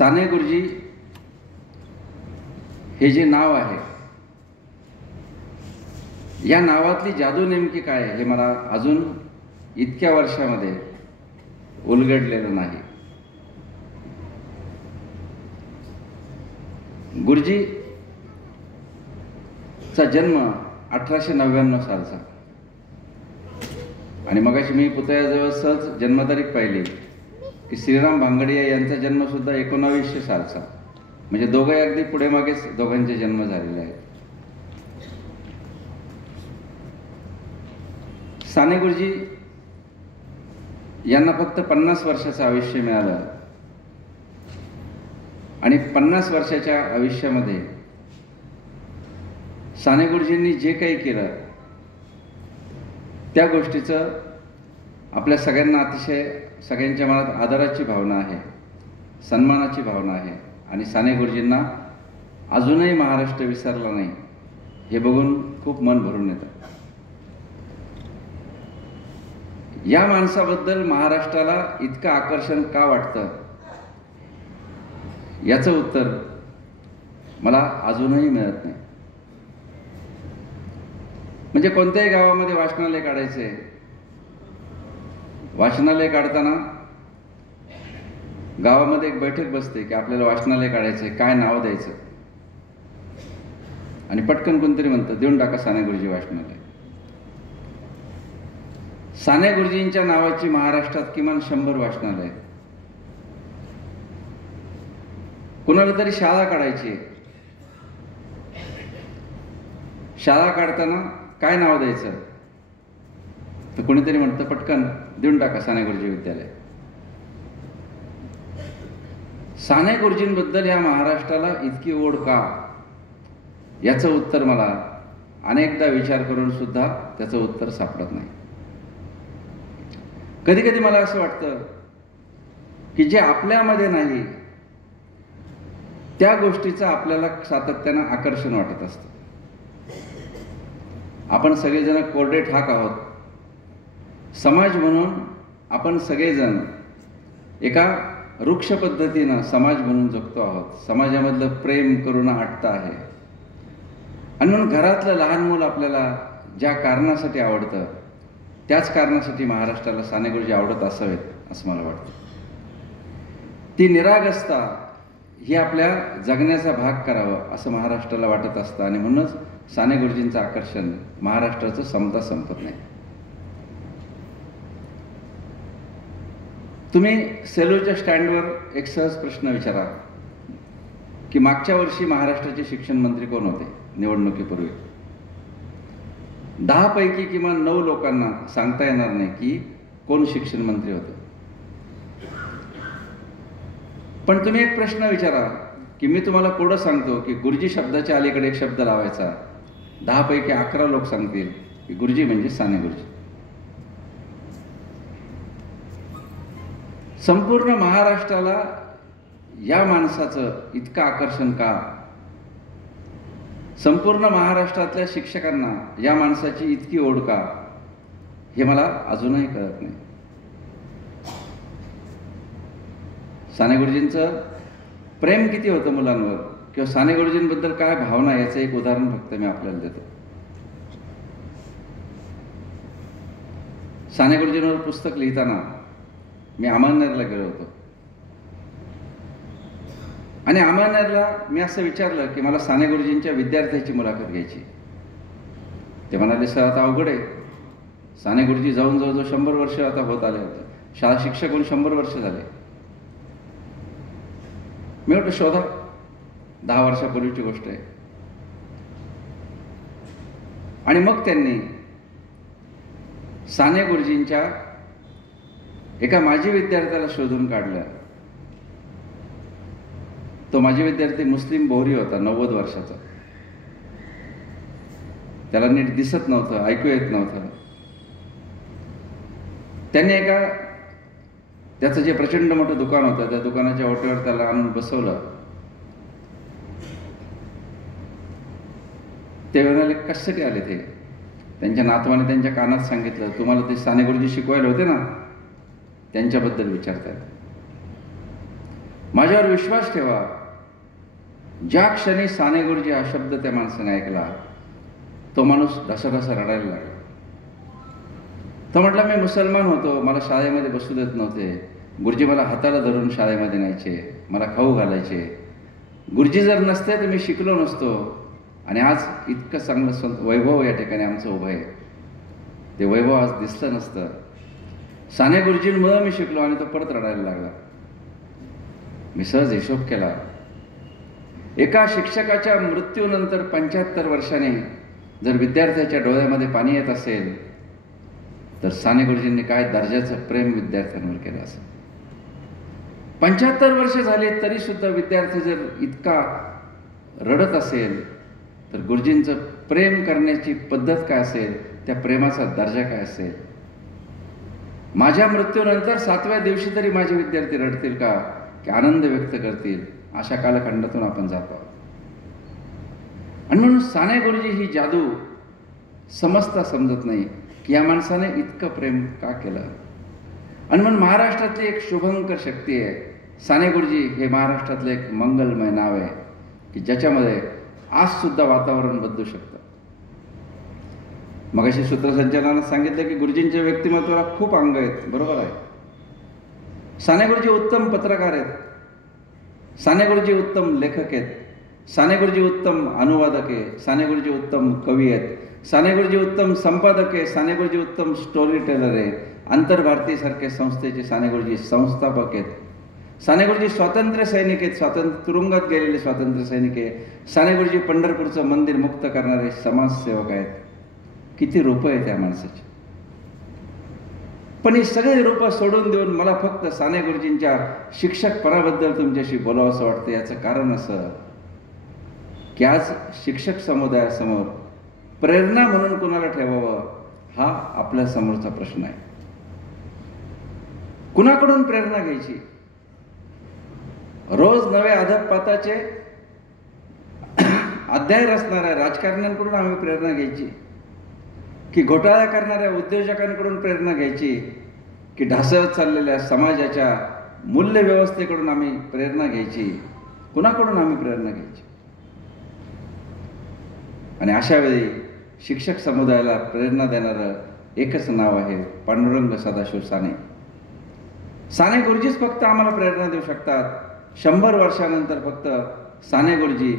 साने गुरुजी हे जे नाव आहे, या नावातली जादू नेमकी काय हे मला अजून इतक्या वर्षामध्ये उलगडलेलं नाही. गुरुजीचा जन्म 1899 सालचा, आणि मगाशी मी पुतळ्याजवळ सहज जन्मतारीख पाहिली की श्रीराम भांगडिया यांचा जन्म सुद्धा 1900 सालचा, म्हणजे दोघे अगदी पुढे मागेच दोघांचे जन्म झालेले आहेत. साने गुरुजी यांना फक्त 50 वर्षाचं आयुष्य मिळालं, आणि 50 वर्षाच्या आयुष्यामध्ये साने गुरुजींनी जे काही केलं त्या गोष्टीचं आपल्या सगळ्यांना अतिशय सगळ्यांच्या मनात आदराची भावना आहे, सन्मानाची भावना आहे, आणि साने गुरुजींना अजूनही महाराष्ट्र विसरला नाही हे बघून खूप मन भरून येतं. या माणसाबद्दल महाराष्ट्राला इतकं आकर्षण का वाटतं याचं उत्तर मला अजूनही मिळत नाही. म्हणजे कोणत्याही गावामध्ये वाचनालय काढायचे, वाचनालय काढताना गावामध्ये एक बैठक बसते की आपल्याला वाचनालय काढायचंय, काय नाव द्यायचं, आणि पटकन कोणतरी म्हणतं देऊन टाका साने गुरुजी वाचनालय. साने गुरुजींच्या नावाची महाराष्ट्रात किमान 100 वाचनालय. कुणाला तरी शाळा काढायची, शाळा काढताना काय नाव द्यायचं, तर कोणीतरी म्हणतं पटकन देऊन टाका साने गुरुजी विद्यालय. साने गुरुजींबद्दल या महाराष्ट्राला इतकी ओढ का, याचं उत्तर मला अनेकदा विचार करून सुद्धा त्याचं उत्तर सापडत नाही. कधी कधी मला असं वाटतं की जे आपल्यामध्ये नाही त्या गोष्टीचं आपल्याला सातत्यानं आकर्षण वाटत असतं. आपण सगळेजण कोरडे ठाक आहोत. समाज म्हणून आपण सगळेजण एका वृक्ष पद्धतीनं समाज म्हणून जगतो आहोत. समाजामधलं प्रेम करुणा आटतं आहे, आणि म्हणून घरातलं लहान मूल आपल्याला ज्या कारणासाठी आवडतं त्याच कारणासाठी महाराष्ट्राला साने गुरुजी आवडत असावेत असं मला वाटतं. ती निरागसता ही आपल्या जगण्याचा भाग करावं असं महाराष्ट्राला वाटत असतं, आणि म्हणूनच साने गुरुजींचं आकर्षण महाराष्ट्राचं संपता संपत नाही. तुम्ही सेलूच्या स्टँडवर एक सहज प्रश्न विचारा की मागच्या वर्षी महाराष्ट्राचे शिक्षण मंत्री कोण होते निवडणुकीपूर्वी. 10 पैकी किमान 9 लोकांना सांगता येणार नाही की कोण शिक्षण मंत्री होते. पण तुम्ही एक प्रश्न विचारा की मी तुम्हाला कोडं सांगतो की गुरुजी शब्दाच्या अलीकडे एक शब्द लावायचा, 10 पैकी 11 लोक सांगतील की गुरुजी म्हणजे साने गुरुजी. संपूर्ण महाराष्ट्राला या माणसाचं इतकं आकर्षण का, संपूर्ण महाराष्ट्रातल्या शिक्षकांना या माणसाची इतकी ओढ का, हे मला अजूनही कळत नाही. साने गुरुजींचं प्रेम किती होतं मुलांवर, किंवा साने गुरुजींबद्दल काय भावना, याचं एक उदाहरण फक्त मी आपल्याला देतो. साने गुरुजींवर पुस्तक लिहिताना मी अमळनेरला गेलो होतो, आणि अमळनेरला मी असं विचारलं की मला साने गुरुजींच्या विद्यार्थ्याची मुलाखत घ्यायची. ते म्हणाले सर आता अवघड आहे, साने गुरुजी जाऊन जवळजवळ 100 वर्ष आता होत आले होते, शाळा शिक्षक होऊन 100 वर्ष झाले. मी म्हटलं शोधा, 10 वर्षापूर्वीची गोष्ट आहे. आणि मग त्यांनी साने गुरुजींच्या एका माजी विद्यार्थ्याला शोधून काढलं. तो माजी विद्यार्थी मुस्लिम बोहरी होता, 90 वर्षाचा. त्याला नीट दिसत नव्हतं, ऐकू येत नव्हतं. त्यांनी त्याचं जे प्रचंड मोठं दुकान होतं त्या दुकानाच्या ओट्यावर त्याला आणून बसवलं. ते म्हणाले कशासाठी आले ते. त्यांच्या नातवाने त्यांच्या कानात सांगितलं तुम्हाला ते साने गुरुजी शिकवायला होते ना त्यांच्याबद्दल विचारतात. माझ्यावर विश्वास ठेवा. ज्या क्षणी साने गुरुजी हा शब्द त्या माणसाने ऐकला, तो माणूस ढसाढसा रडायला लागला. तो म्हटला, मी मुसलमान होतो, मला शाळेमध्ये बसू देत नव्हते. गुरुजी मला हाताला धरून शाळेमध्ये न्यायचे, मला खाऊ घालायचे. गुरुजी जर नसते तर मी शिकलो नसतो. आणि आज इतकं चांगलं वैभव या ठिकाणी आमचं उभं आहे. ते वैभव आज दिसलं नसतं. साने गुरुजींमुळे मी शिकलो. आणि तो परत रडायला लागला. मी सहज हिशोब केला. एका शिक्षकाच्या मृत्यूनंतर 75 वर्षाने जर विद्यार्थ्याच्या डोळ्यामध्ये पाणी येत असेल, तर साने गुरुजींनी काय दर्जाचं प्रेम विद्यार्थ्यांवर केलं असेल. 75 वर्ष झाले तरी सुद्धा विद्यार्थी जर इतका रडत असेल, तर गुरुजींचं प्रेम करण्याची पद्धत काय असेल, त्या प्रेमाचा दर्जा काय असेल. माझ्या मृत्यूनंतर 7व्या दिवशी तरी माझे विद्यार्थी रडतील का, की आनंद व्यक्त करतील, अशा कालखंडातून आपण जातो. आणि म्हणून साने गुरुजी ही जादू समजता समजत नाही की या माणसाने इतकं प्रेम का केलं. आणि म्हणून महाराष्ट्रातली एक शुभंकर शक्ती आहे. साने गुरुजी हे महाराष्ट्रातलं एक मंगलमय नाव आहे की ज्याच्यामध्ये आज सुद्धा वातावरण बदलू शकतं. मगाशी सूत्रसंचालनात सांगितलं की गुरुजींच्या व्यक्तिमत्वाला खूप अंग आहेत. बरोबर आहे. साने गुरुजी उत्तम पत्रकार आहेत. साने गुरुजी उत्तम लेखक आहेत. साने गुरुजी उत्तम अनुवादक आहे. साने गुरुजी उत्तम कवी आहेत. साने गुरुजी उत्तम संपादक आहे. साने गुरुजी उत्तम स्टोरी टेलर आहे. आंतरभारती सारख्या संस्थेचे साने गुरुजी संस्थापक आहेत. साने गुरुजी स्वातंत्र्य सैनिक आहेत. तुरुंगात गेलेले स्वातंत्र्य सैनिक आहे. साने गुरुजी पंढरपूरचं मंदिर मुक्त करणारे समाजसेवक आहेत. किती रूप आहे त्या माणसाची. पण ही सगळी रूपं सोडून देऊन मला फक्त साने गुरुजींच्या शिक्षकपणाबद्दल तुमच्याशी बोलावं असं वाटतं. याचं कारण असं की आज शिक्षक समुदायासमोर प्रेरणा म्हणून कुणाला ठेवावं, हा आपल्या समोरचा प्रश्न आहे. कुणाकडून प्रेरणा घ्यायची. रोज नवे अधपाताचे अध्याय रचणाऱ्या राजकारण्यांकडून आम्ही प्रेरणा घ्यायची, की घोटाळा करणाऱ्या उद्योजकांकडून प्रेरणा घ्यायची, की ढासळत चाललेल्या समाजाच्या मूल्य व्यवस्थेकडून आम्ही प्रेरणा घ्यायची. कुणाकडून आम्ही प्रेरणा घ्यायची. आणि अशा वेळी शिक्षक समुदायाला प्रेरणा देणारं एकच नाव आहे, पांडुरंग सदाशिव साने. साने गुरुजीच फक्त आम्हाला प्रेरणा देऊ शकतात. 100 वर्षानंतर फक्त साने गुरुजी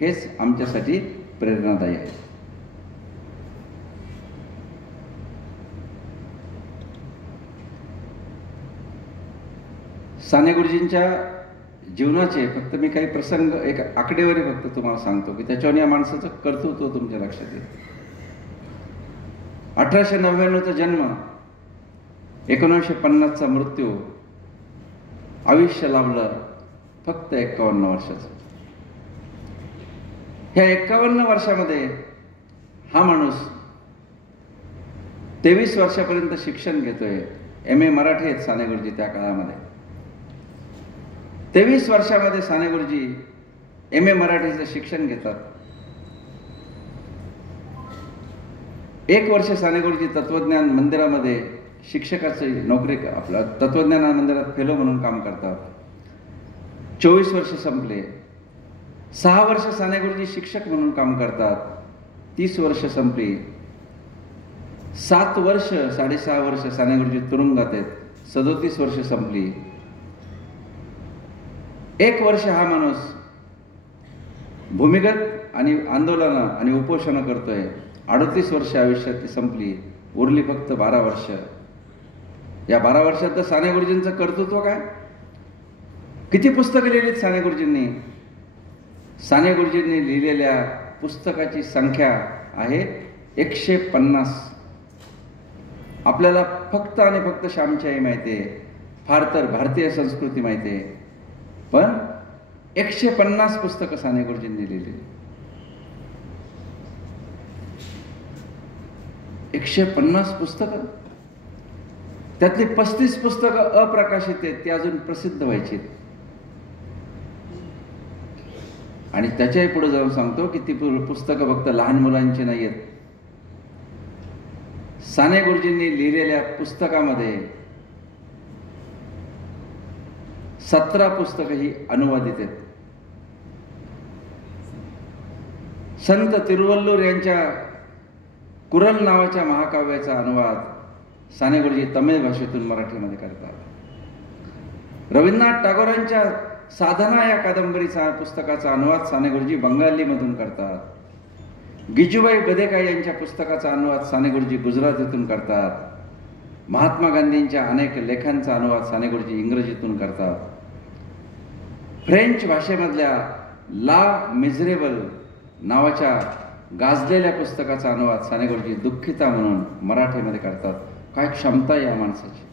हेच आमच्यासाठी प्रेरणादायी आहे. साने गुरुजींच्या जीवनाचे फक्त मी काही प्रसंग, एक आकडेवारी फक्त तुम्हाला सांगतो की त्याच्यावर या माणसाचं कर्तृत्व तुमच्या लक्षात येईल. 1899चा जन्म, 1950चा मृत्यू, आयुष्य लाभलं फक्त 51 वर्षाचं. ह्या 51 वर्षामध्ये हा माणूस 23 वर्षापर्यंत शिक्षण घेतोय. MA मराठी आहेत साने गुरुजी त्या काळामध्ये. 23 वर्षामध्ये साने गुरुजी MA मराठीचं शिक्षण घेतात. 1 वर्ष साने गुरुजी तत्वज्ञान मंदिरामध्ये शिक्षकाची नोकरी, आपल्या तत्वज्ञान मंदिरात फेलो म्हणून काम करतात. 24 वर्ष संपले. 6 वर्ष साने गुरुजी शिक्षक म्हणून काम करतात. 30 वर्ष संपली. 7 वर्ष, 6.5 वर्ष साने गुरुजी तुरुंगात आहेत. 37 वर्ष संपली. 1 वर्ष हा माणूस भूमिगत आणि आंदोलनं आणि उपोषणं करतोय. 38 वर्ष आयुष्यात संपली. उरली फक्त 12 वर्ष. या 12 वर्षात तर साने गुरुजींचं कर्तृत्व काय. किती पुस्तकं लिहिलीत साने गुरुजींनी. साने गुरुजींनी लिहिलेल्या पुस्तकाची संख्या आहे 150. आपल्याला फक्त आणि फक्त श्यामची माहिती आहे, फार तर भारतीय संस्कृती माहिती आहे, पण 150 पुस्तकं साने गुरुजींनी लिहिली. 150 पुस्तकं. त्यातली 35 पुस्तकं अप्रकाशित आहेत, ती अजून प्रसिद्ध व्हायची. आणि त्याच्याही पुढे जाऊन सांगतो की ती पुस्तकं फक्त लहान मुलांची नाही आहेत. साने गुरुजींनी लिहिलेल्या पुस्तकामध्ये 17 पुस्तकं ही अनुवादित आहेत. संत तिरुवल्लूर यांच्या कुरल नावाच्या महाकाव्याचा अनुवाद साने गुरुजी तमिळ भाषेतून मराठीमध्ये करतात. रवींद्रनाथ टागोरांच्या साधना या कादंबरीचा पुस्तकाचा अनुवाद साने गुरुजी बंगालीमधून करतात. गिजूबाई बदेकाई यांच्या पुस्तकाचा अनुवाद साने गुरुजी गुजरातीतून करतात. महात्मा गांधींच्या अनेक लेखांचा अनुवाद साने गुरुजी इंग्रजीतून करतात. फ्रेंच भाषेमधल्या ला मिझरेबल नावाच्या गाजलेल्या पुस्तकाचा अनुवाद साने गुरुजी दुःखिता म्हणून मराठीमध्ये करतात. काय क्षमता या माणसाची!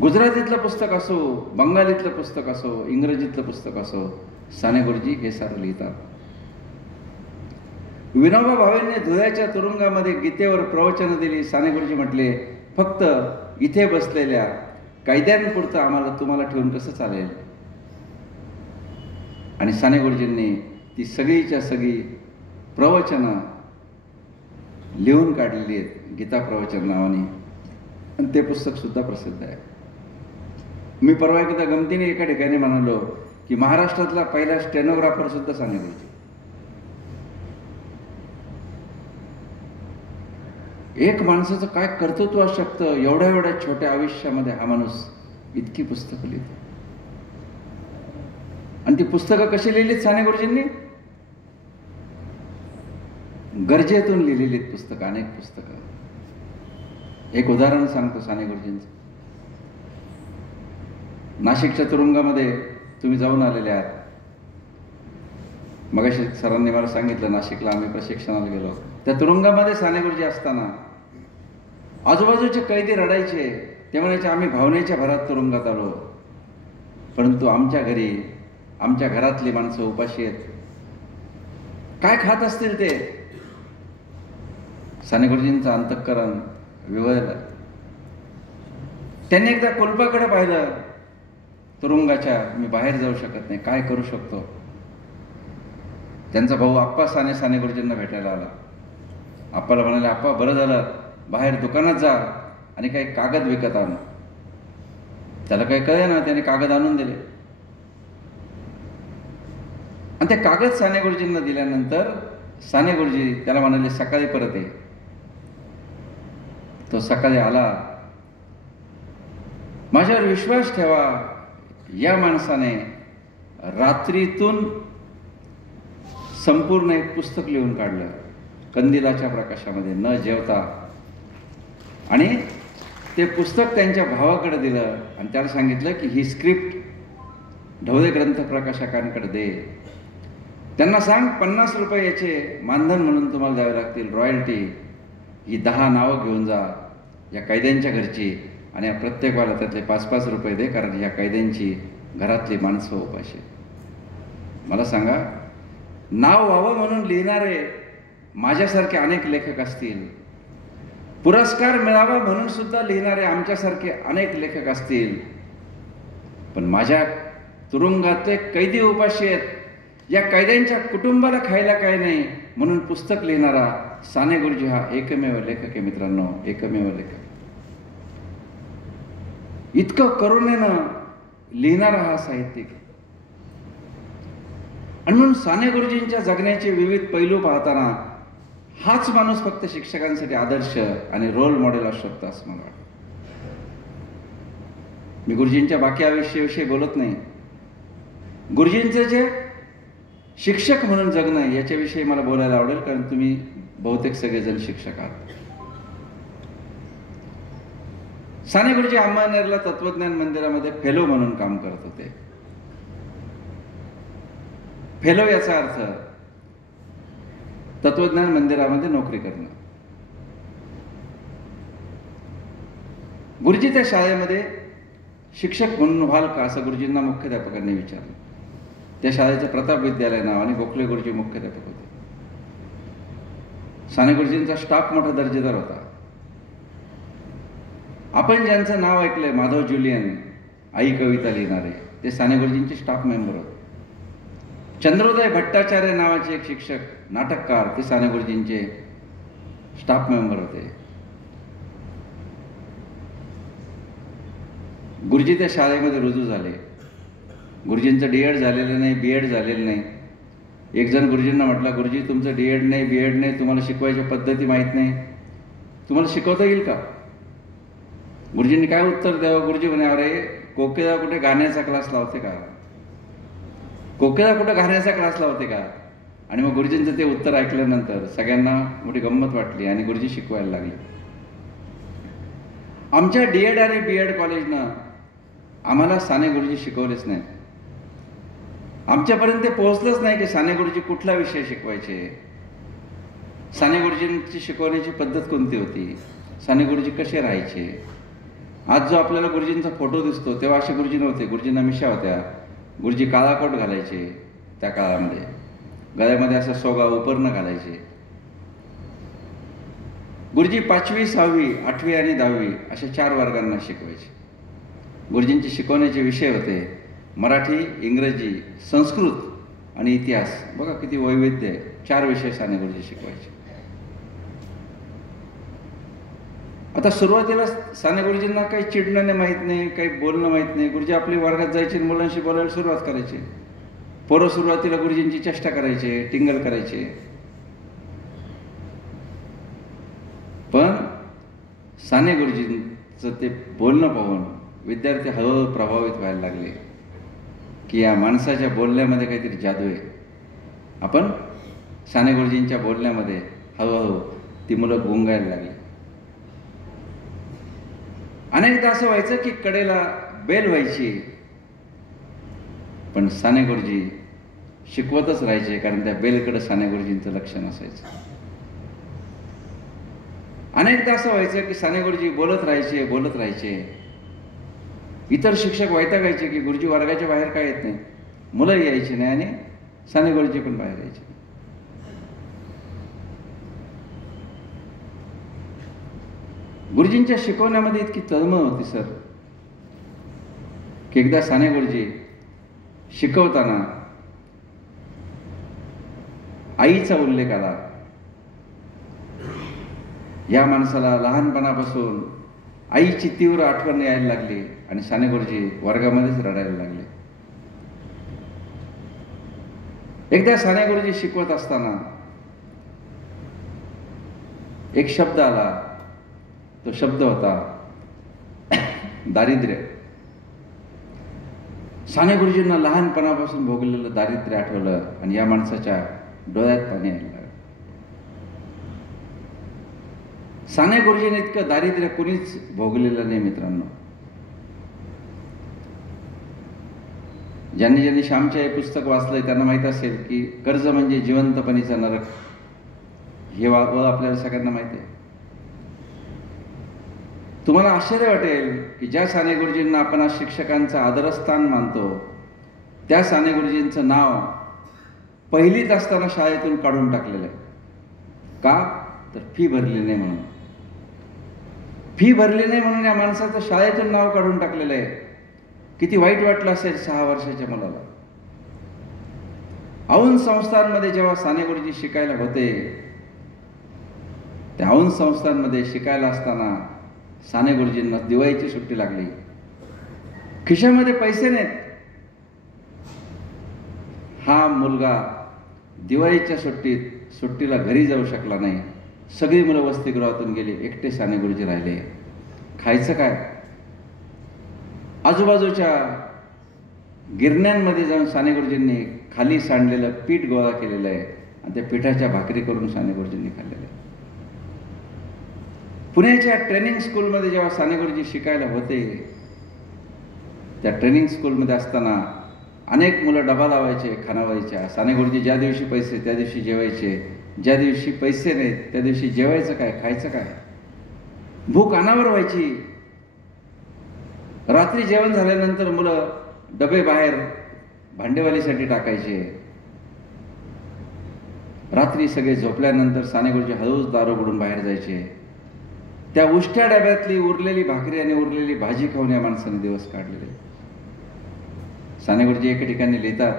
गुजरातीतलं पुस्तक असो, बंगालीतलं पुस्तक असो, इंग्रजीतलं पुस्तक असो, साने गुरुजी हे सारं लिहितात. विनोबा भावेंनी धुळ्याच्या तुरुंगामध्ये गीतेवर प्रवचनं दिली. साने गुरुजी म्हटले, फक्त इथे बसलेल्या कैद्यांपुरतं तुम्हाला ठेवून कसं चालेल? आणि साने गुरुजींनी ती सगळीच्या सगळी प्रवचनं लिहून काढलेली आहेत गीता प्रवचन नावाने, आणि ते पुस्तक सुद्धा प्रसिद्ध आहे. मी परवा एकदा गमतीने एका ठिकाणी म्हणालो की महाराष्ट्रातला पहिला स्टेनोग्राफर सुद्धा साने गुरुजी. एक माणसाचं काय कर्तृत्व असू शकतं, एवढ्या एवढ्या छोट्या आयुष्यामध्ये हा माणूस इतकी पुस्तकं लिहितो. आणि ती पुस्तकं कशी लिहिलीत साने गुरुजींनी? गरजेतून लिहिलेली पुस्तकं, अनेक पुस्तकं. एक उदाहरण सांगतो साने गुरुजींचं. नाशिकच्या तुरुंगामध्ये तुम्ही जाऊन आलेले आहात. मगाशी सरांनी मला सांगितलं, नाशिकला आम्ही प्रशिक्षणाला गेलो. त्या तुरुंगामध्ये साने गुरुजी असताना आजूबाजूचे कैदी रडायचे. ते म्हणायचे, आम्ही भावनेच्या भरात तुरुंगात आलो, परंतु आमच्या घरी आमच्या घरातली माणसं उपाशी आहेत. काय खात असतील ते? साने गुरुजींचं अंतःकरण विवळलं. त्यांनी एकदा कुलपाकडे पाहिलं तुरुंगाच्या, मी बाहेर जाऊ शकत नाही, काय करू शकतो? त्यांचा भाऊ आप्पा साने गुरुजींना भेटायला आला. आप्पाला म्हणाले, आप्पा बरं झालं, बाहेर दुकानात जा आणि काही कागद विकत आण. त्याला काही कळलं ना, त्याने कागद आणून दिले. आणि ते कागद साने गुरुजींना दिल्यानंतर साने गुरुजी त्याला म्हणाले, सकाळी परत ये. तो सकाळी आला. माझ्यावर विश्वास ठेवा, या माणसाने रात्रीतून संपूर्ण एक पुस्तक लिहून काढलं कंदिलाच्या प्रकाशामध्ये, न जेवता. आणि ते पुस्तक त्यांच्या भावाकडे दिलं आणि त्याला सांगितलं की ही स्क्रिप्ट ढवळे ग्रंथ प्रकाशकांकडे दे. त्यांना सांग 50 रुपये याचे मानधन म्हणून तुम्हाला द्यावे लागतील, रॉयल्टी. ही 10 नावं घेऊन जा या कैद्यांच्या घरची, आणि या प्रत्येकाला त्यातले 5-5 रुपये दे, कारण या कैद्यांची घरातली माणसं उपाशी. मला सांगा, नाव व्हावं म्हणून लिहिणारे माझ्यासारखे अनेक लेखक असतील, पुरस्कार मिळावा म्हणून सुद्धा लिहिणारे आमच्यासारखे अनेक लेखक असतील, पण माझ्या तुरुंगातले कैदी उपाशी आहेत, या कैद्यांच्या कुटुंबाला खायला काही नाही म्हणून पुस्तक लिहिणारा साने गुरुजी हा एकमेव लेखक आहे मित्रांनो, एकमेव लेखक. इतकं करुणेनं लिहिणारा हा साहित्यिक. आणि म्हणून साने गुरुजींच्या जगण्याचे विविध पैलू पाहताना हाच माणूस फक्त शिक्षकांसाठी आदर्श आणि रोल मॉडेल असू शकतो असं मला वाटतं. मी गुरुजींच्या बाकी आयुष्याविषयी बोलत नाही. गुरुजींचं जे शिक्षक म्हणून जगणं याच्याविषयी मला बोलायला आवडेल, कारण तुम्ही बहुतेक सगळेजण शिक्षक आहात. साने गुरुजी अंमळनेरला तत्वज्ञान मंदिरामध्ये फेलो म्हणून काम करत होते. फेलो याचा अर्थ तत्वज्ञान मंदिरामध्ये नोकरी करणं. गुरुजी त्या शाळेमध्ये शिक्षक म्हणून व्हाल का असं गुरुजींना मुख्याध्यापकांनी विचारलं. त्या शाळेचं प्रताप विद्यालय नाव आणि गोखले गुरुजी मुख्याध्यापक होते. साने गुरुजींचा स्टाफ मोठा दर्जेदार होता. आपण ज्यांचं नाव ऐकलंय, माधव ज्युलियन, आई कविता लिहिणारे, ते साने गुरुजींचे स्टाफ मेंबर होते. चंद्रोदय भट्टाचार्य नावाचे एक शिक्षक, नाटककार, ते साने गुरुजींचे स्टाफ मेंबर होते. गुरुजी त्या शाळेमध्ये रुजू झाले. गुरुजींचं डी एड झालेलं नाही, बी एड झालेलं नाही. एक जण गुरुजींना म्हटला, गुरुजी तुमचं डी एड नाही, बी एड नाही, तुम्हाला शिकवायच्या पद्धती माहीत नाही, तुम्हाला शिकवता येईल का? गुरुजींनी काय उत्तर द्यावं? गुरुजी म्हणे, अरे कोकिळा कुठे गाण्याचा क्लास लावते का? कोकिळा कुठे गाण्याचा क्लास लावते का? आणि मग गुरुजींचं ते उत्तर ऐकल्यानंतर सगळ्यांना मोठी गंमत वाटली आणि गुरुजी शिकवायला लागले. आमच्या डी एड आणि बी एड कॉलेजनं आम्हाला साने गुरुजी शिकवलेच नाही. आमच्यापर्यंत ते पोहोचलंच नाही की साने गुरुजी कुठला विषय शिकवायचे, साने गुरुजींची शिकवण्याची पद्धत कोणती होती, साने गुरुजी कसे राहायचे. आज जो आपल्याला गुरुजींचा फोटो दिसतो तेव्हा असे गुरुजी नव्हते. गुरुजींना मिशा होत्या. गुरुजी काळा कोट घालायचे. त्या काळामध्ये गळ्यामध्ये असं सोगा उपरणं घालायचे. गुरुजी 5वी 6वी 8वी आणि 10वी अशा 4 वर्गांना शिकवायचे. गुरुजींचे शिकवण्याचे विषय होते मराठी, इंग्रजी, संस्कृत आणि इतिहास. बघा किती वैविध्य आहे. 4 विषय साने गुरुजी शिकवायचे. आता सुरुवातीला साने गुरुजींना काही चिडणं माहीत नाही, काही बोलणं माहीत नाही. गुरुजी आपली वर्गात जायचे, मुलांशी बोलायला सुरुवात करायचे. पोरं सुरुवातीला गुरुजींची चेष्टा करायचे, टिंगल करायचे. पण साने गुरुजींचं ते बोलणं पाहून विद्यार्थी हळूहळू प्रभावित व्हायला लागले की या माणसाच्या बोलण्यामध्ये काहीतरी जादू आहे. आपण साने गुरुजींच्या बोलण्यामध्ये हळूहळू ती मुलं गुंगायला लागली. अनेकदा असं व्हायचं की कडेला बेल व्हायची, पण साने गुरुजी शिकवतच राहायचे, कारण त्या बेलकडे साने गुरुजींचं लक्ष नसायचं. अनेकदा असं व्हायचं की साने गुरुजी बोलत राहायचे. इतर शिक्षक वैतागायचे की गुरुजी वर्गाच्या बाहेर काय येत नाही, मुलंही यायची नाही आणि साने गुरुजी पण बाहेर यायचे. गुरुजींच्या शिकवण्यामध्ये इतकी तळमळ होती सर की एकदा साने गुरुजी शिकवताना आईचा उल्लेख आला. या माणसाला लहानपणापासून आईची तीव्र आठवण यायला लागली आणि साने गुरुजी वर्गामध्येच रडायला लागले. एकदा साने गुरुजी शिकवत असताना एक शब्द आला. तो शब्द होता दारिद्र्य. साने गुरुजींना लहानपणापासून भोगलेलं दारिद्र्य आठवलं आणि या माणसाच्या डोळ्यात पाणी यायला लागलं. साने गुरुजींनी इतकं दारिद्र्य कुणीच भोगलेलं नाही मित्रांनो. ज्यांनी श्यामची आई पुस्तक वाचलंय त्यांना माहित असेल की कर्ज म्हणजे जिवंतपणीचा नरक. हे आपल्याला सगळ्यांना माहिती आहे. तुम्हाला आश्चर्य वाटेल की ज्या साने गुरुजींना आपण आज शिक्षकांचं आदरस्थान मानतो, त्या साने गुरुजींचं नाव पहिलीत असताना शाळेतून काढून टाकलेलं आहे. का? तर फी भरली नाही म्हणून. फी भरली नाही म्हणून या माणसाचं शाळेतून नाव काढून टाकलेलं आहे. किती वाईट वाटलं असेल 6 वर्षाच्या मुलाला. औंध संस्थांमध्ये जेव्हा साने गुरुजी शिकायला होते, त्या औंध संस्थांमध्ये शिकायला असताना साने गुरुजींना दिवाळीची सुट्टी लागली. खिशामध्ये पैसे नाहीत. हा मुलगा दिवाळीच्या सुट्टीला घरी जाऊ शकला नाही. सगळी मुलं वसतिगृहातून गेली. एकटे साने गुरुजी राहिले. खायचं काय? आजूबाजूच्या गिरण्यांमध्ये जाऊन साने गुरुजींनी खाली सांडलेलं पीठ गोळा केलेलं आहे आणि त्या पिठाच्या भाकरी करून साने गुरुजींनी खाल्लेलं आहे. पुण्याच्या ट्रेनिंग स्कूलमध्ये जेव्हा साने गुरुजी शिकायला होते, त्या ट्रेनिंग स्कूलमध्ये असताना अनेक मुलं डबा लावायचे, खानावळीच्या. साने गुरुजी ज्या दिवशी पैसे त्या दिवशी जेवायचे, ज्या दिवशी पैसे नाहीत त्या दिवशी जेवायचं काय, खायचं काय. भूक अनावर व्हायची. रात्री जेवण झाल्यानंतर मुलं डबे बाहेर भांडेवालीसाठी टाकायचे. रात्री सगळे झोपल्यानंतर साने गुरुजी हळूच दार उघडून बाहेर जायचे. त्या उष्ट्या डब्यातली उरलेली भाकरी आणि उरलेली भाजी खाऊन या माणसाने दिवस काढलेले. साने गुरुजी एका ठिकाणी लिहितात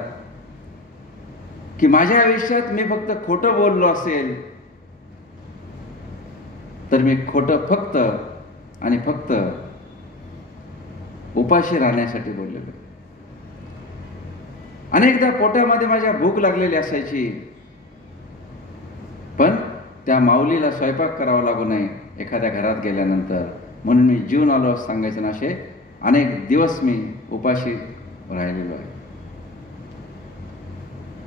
की माझ्या आयुष्यात मी फक्त खोटं बोललो असेल तर मी खोटं फक्त आणि फक्त उपाशी राहण्यासाठी बोललेलो. अनेकदा पोटामध्ये माझ्या भूक लागलेली असायची, पण त्या माऊलीला स्वयंपाक करावा लागू नये एखाद्या घरात गेल्यानंतर, म्हणून मी जीवन आलो असं सांगायचं ना, असे अनेक दिवस मी उपाशी राहिलेलो आहे.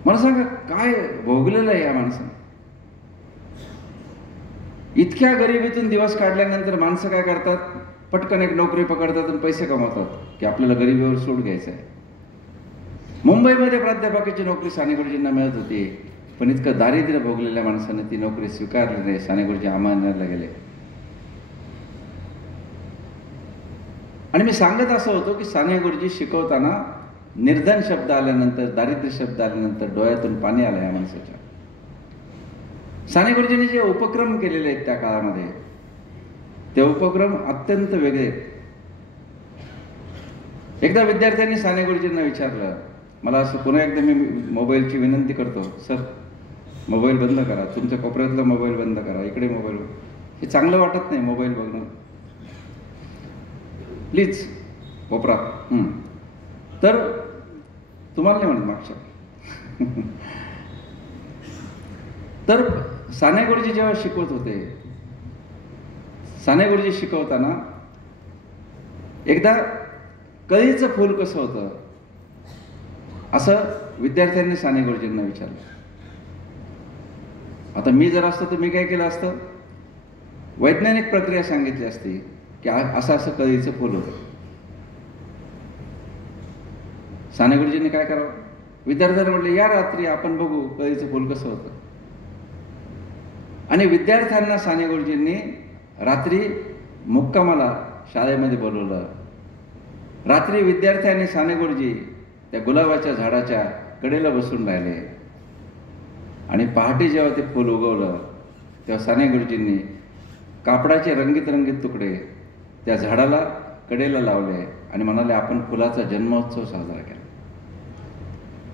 मला सांगा काय भोगलेलं आहे या माणसानं. इतक्या गरिबीतून दिवस काढल्यानंतर माणसं काय करतात, पटकन एक नोकरी पकडतात आणि पैसे कमवतात की आपल्याला गरिबीवर सूट घ्यायचं आहे. मुंबईमध्ये प्राध्यापकाची नोकरी साने गुरुजींना मिळत होती, पण इतकं दारिद्र्य भोगलेल्या माणसाने ती नोकरी स्वीकारली नाही. साने गुरुजी अमान्याला गेले. आणि मी सांगत असं होतो की साने गुरुजी शिकवताना निर्धन शब्द आल्यानंतर, दारिद्र्य शब्द आल्यानंतर डोळ्यातून पाणी आलं या माणसाच्या. साने गुरुजींनी जे उपक्रम केलेले आहेत त्या काळामध्ये, ते उपक्रम अत्यंत वेगळे आहेत. एकदा विद्यार्थ्यांनी साने गुरुजींना विचारलं, मला असं पुन्हा एकदा मी मोबाईलची विनंती करतो, सर मोबाईल बंद करा, तुमच्या कोपऱ्यातला मोबाईल बंद करा, इकडे मोबाईल, हे चांगलं वाटत नाही मोबाईल बघणं, प्लीज कोपरा. तर तुम्हाला नाही म्हणत मागच्या. तर साने गुरुजी जेव्हा शिकवत होते, साने गुरुजी शिकवताना एकदा कळीचं फूल कसं होतं असं विद्यार्थ्यांनी साने गुरुजींना विचारलं. आता मी जर असतो तर मी काय केलं असतं, वैज्ञानिक प्रक्रिया सांगितली असती की असं असं कळीचं फूल होतं. साने गुरुजींनी काय करावं, विद्यार्थ्यांना म्हटलं या रात्री आपण बघू कळीचं फूल कसं होतं. आणि विद्यार्थ्यांना साने गुरुजींनी रात्री मुक्कामाला शाळेमध्ये बोलवलं. रात्री विद्यार्थ्यांनी साने गुरुजी त्या गुलाबाच्या झाडाच्या कडेला बसून राहिले आणि पहाटे जेव्हा ते फूल उगवलं तेव्हा साने गुरुजींनी कापडाचे रंगीत रंगीत तुकडे त्या झाडाला कडेला लावले आणि म्हणाले आपण फुलाचा जन्मोत्सव साजरा केला.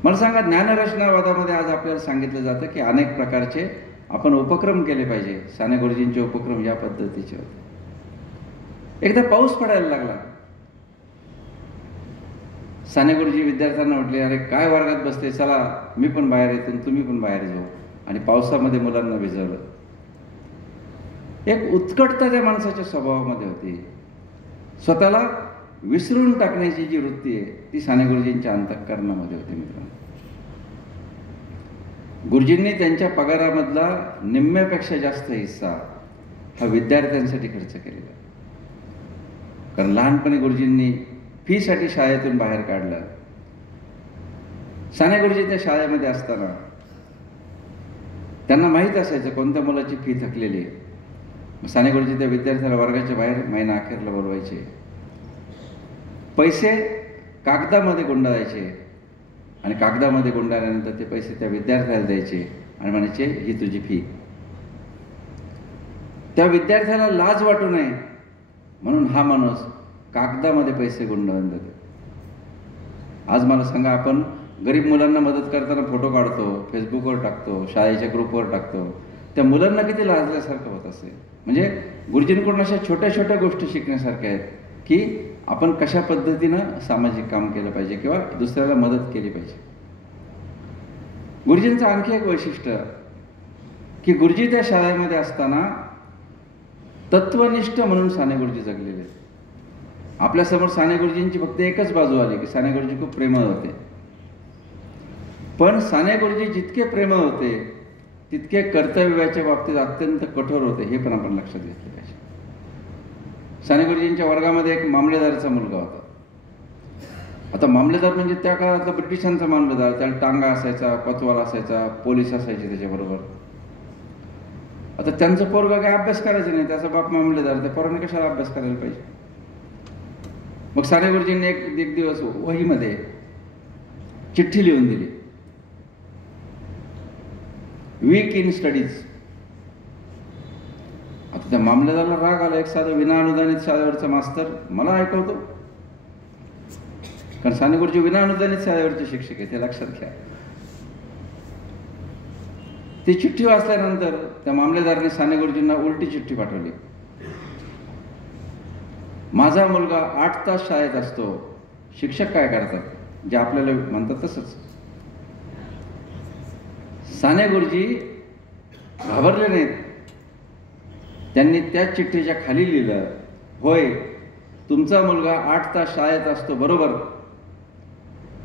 मला सांगा, ज्ञानरचनावादामध्ये आज आपल्याला सांगितलं जातं की अनेक प्रकारचे आपण उपक्रम केले पाहिजे. साने गुरुजींचे उपक्रम या पद्धतीचे होते. एकदा पाऊस पडायला लागला. साने गुरुजी विद्यार्थ्यांना म्हटले, अरे काय वर्गात बसते, चला मी पण बाहेर येतो, तुम्ही पण बाहेर जाऊ. आणि पावसामध्ये मुलांना भिजवलं. एक उत्कटता त्या माणसाच्या स्वभावामध्ये होती. स्वतःला विसरून टाकण्याची जी वृत्ती आहे ती साने गुरुजींच्या अंतःकरणामध्ये होती. मित्रांनो, गुरुजींनी त्यांच्या पगारामधला निम्म्यापेक्षा जास्त हिस्सा हा विद्यार्थ्यांसाठी खर्च केलेला. कारण लहानपणी गुरुजींनी फीसाठी शाळेतून बाहेर काढलं. साने गुरुजी त्या शाळेमध्ये असताना त्यांना माहीत असायचं कोणत्या मुलाची फी थकलेली आहे. साने गुरुजी त्या विद्यार्थ्याला वर्गाच्या बाहेर महिना अखेरला बोलवायचे. पैसे कागदामध्ये गुंडाळायचे आणि कागदामध्ये गुंडाळल्यानंतर ते पैसे त्या विद्यार्थ्याला द्यायचे आणि म्हणायचे ही तुझी फी. त्या विद्यार्थ्याला लाज वाटू नये म्हणून हा माणूस कागदामध्ये पैसे गुंडाळून देतो. आज मला सांगा, आपण गरीब मुलांना मदत करताना फोटो काढतो, फेसबुकवर टाकतो, शाळेच्या ग्रुपवर टाकतो, त्या मुलांना किती लाजल्यासारखं होत असेल. म्हणजे गुरुजींकडून अशा छोट्या छोट्या गोष्टी शिकण्यासारख्या आहेत की आपण कशा पद्धतीनं सामाजिक काम केलं पाहिजे किंवा दुसऱ्याला मदत केली पाहिजे. गुरुजींचं आणखी एक वैशिष्ट्य की गुरुजी त्या शाळेमध्ये असताना तत्वनिष्ठ म्हणून साने गुरुजी जगलेले आहेत. आपल्यासमोर साने गुरुजींची फक्त एकच बाजू आली की साने गुरुजी खूप प्रेमळ होते. पण साने गुरुजी जितके प्रेमळ होते तितके कर्तव्याच्या बाबतीत अत्यंत कठोर होते, हे पण आपण लक्षात घेतलं पाहिजे. साने गुरुजींच्या वर्गामध्ये एक मामलेदाराचा मुलगा होता. आता मामलेदार म्हणजे त्या काळातला ब्रिटिशांचा मामलेदार, त्याला टांगा असायचा, कोतवाल असायचा, पोलीस असायचे त्याच्याबरोबर. आता त्यांचं पोरगा काय अभ्यास करायचं नाही, त्याचा बाप मामलेदार, त्या पोराने कशाला अभ्यास करायला पाहिजे. मग साने गुरुजींनी एक दिवस वहीमध्ये चिठ्ठी लिहून दिली, वीक इन स्टडीज. आता त्या मामलेदाराला राग आला, एक साधा विनाअनुदानित शाळेवरचा मास्तर मला ऐकवतो. कारण साने गुरुजी विनाअनुदानित शाळेवरचे शिक्षक आहे, ते लक्षात घ्या. ती चिठ्ठी वाचल्यानंतर त्या मामलेदाराने साने गुरुजींना उलटी चिठ्ठी पाठवली. माझा मुलगा 8 तास शाळेत असतो, शिक्षक काय करतात, जे आपल्याला म्हणतात तसंच. साने गुरुजी घाबरले नाहीत. त्यांनी त्याच चिठ्ठीच्या खाली लिहिलं, होय तुमचा मुलगा 8 तास शाळेत असतो बरोबर,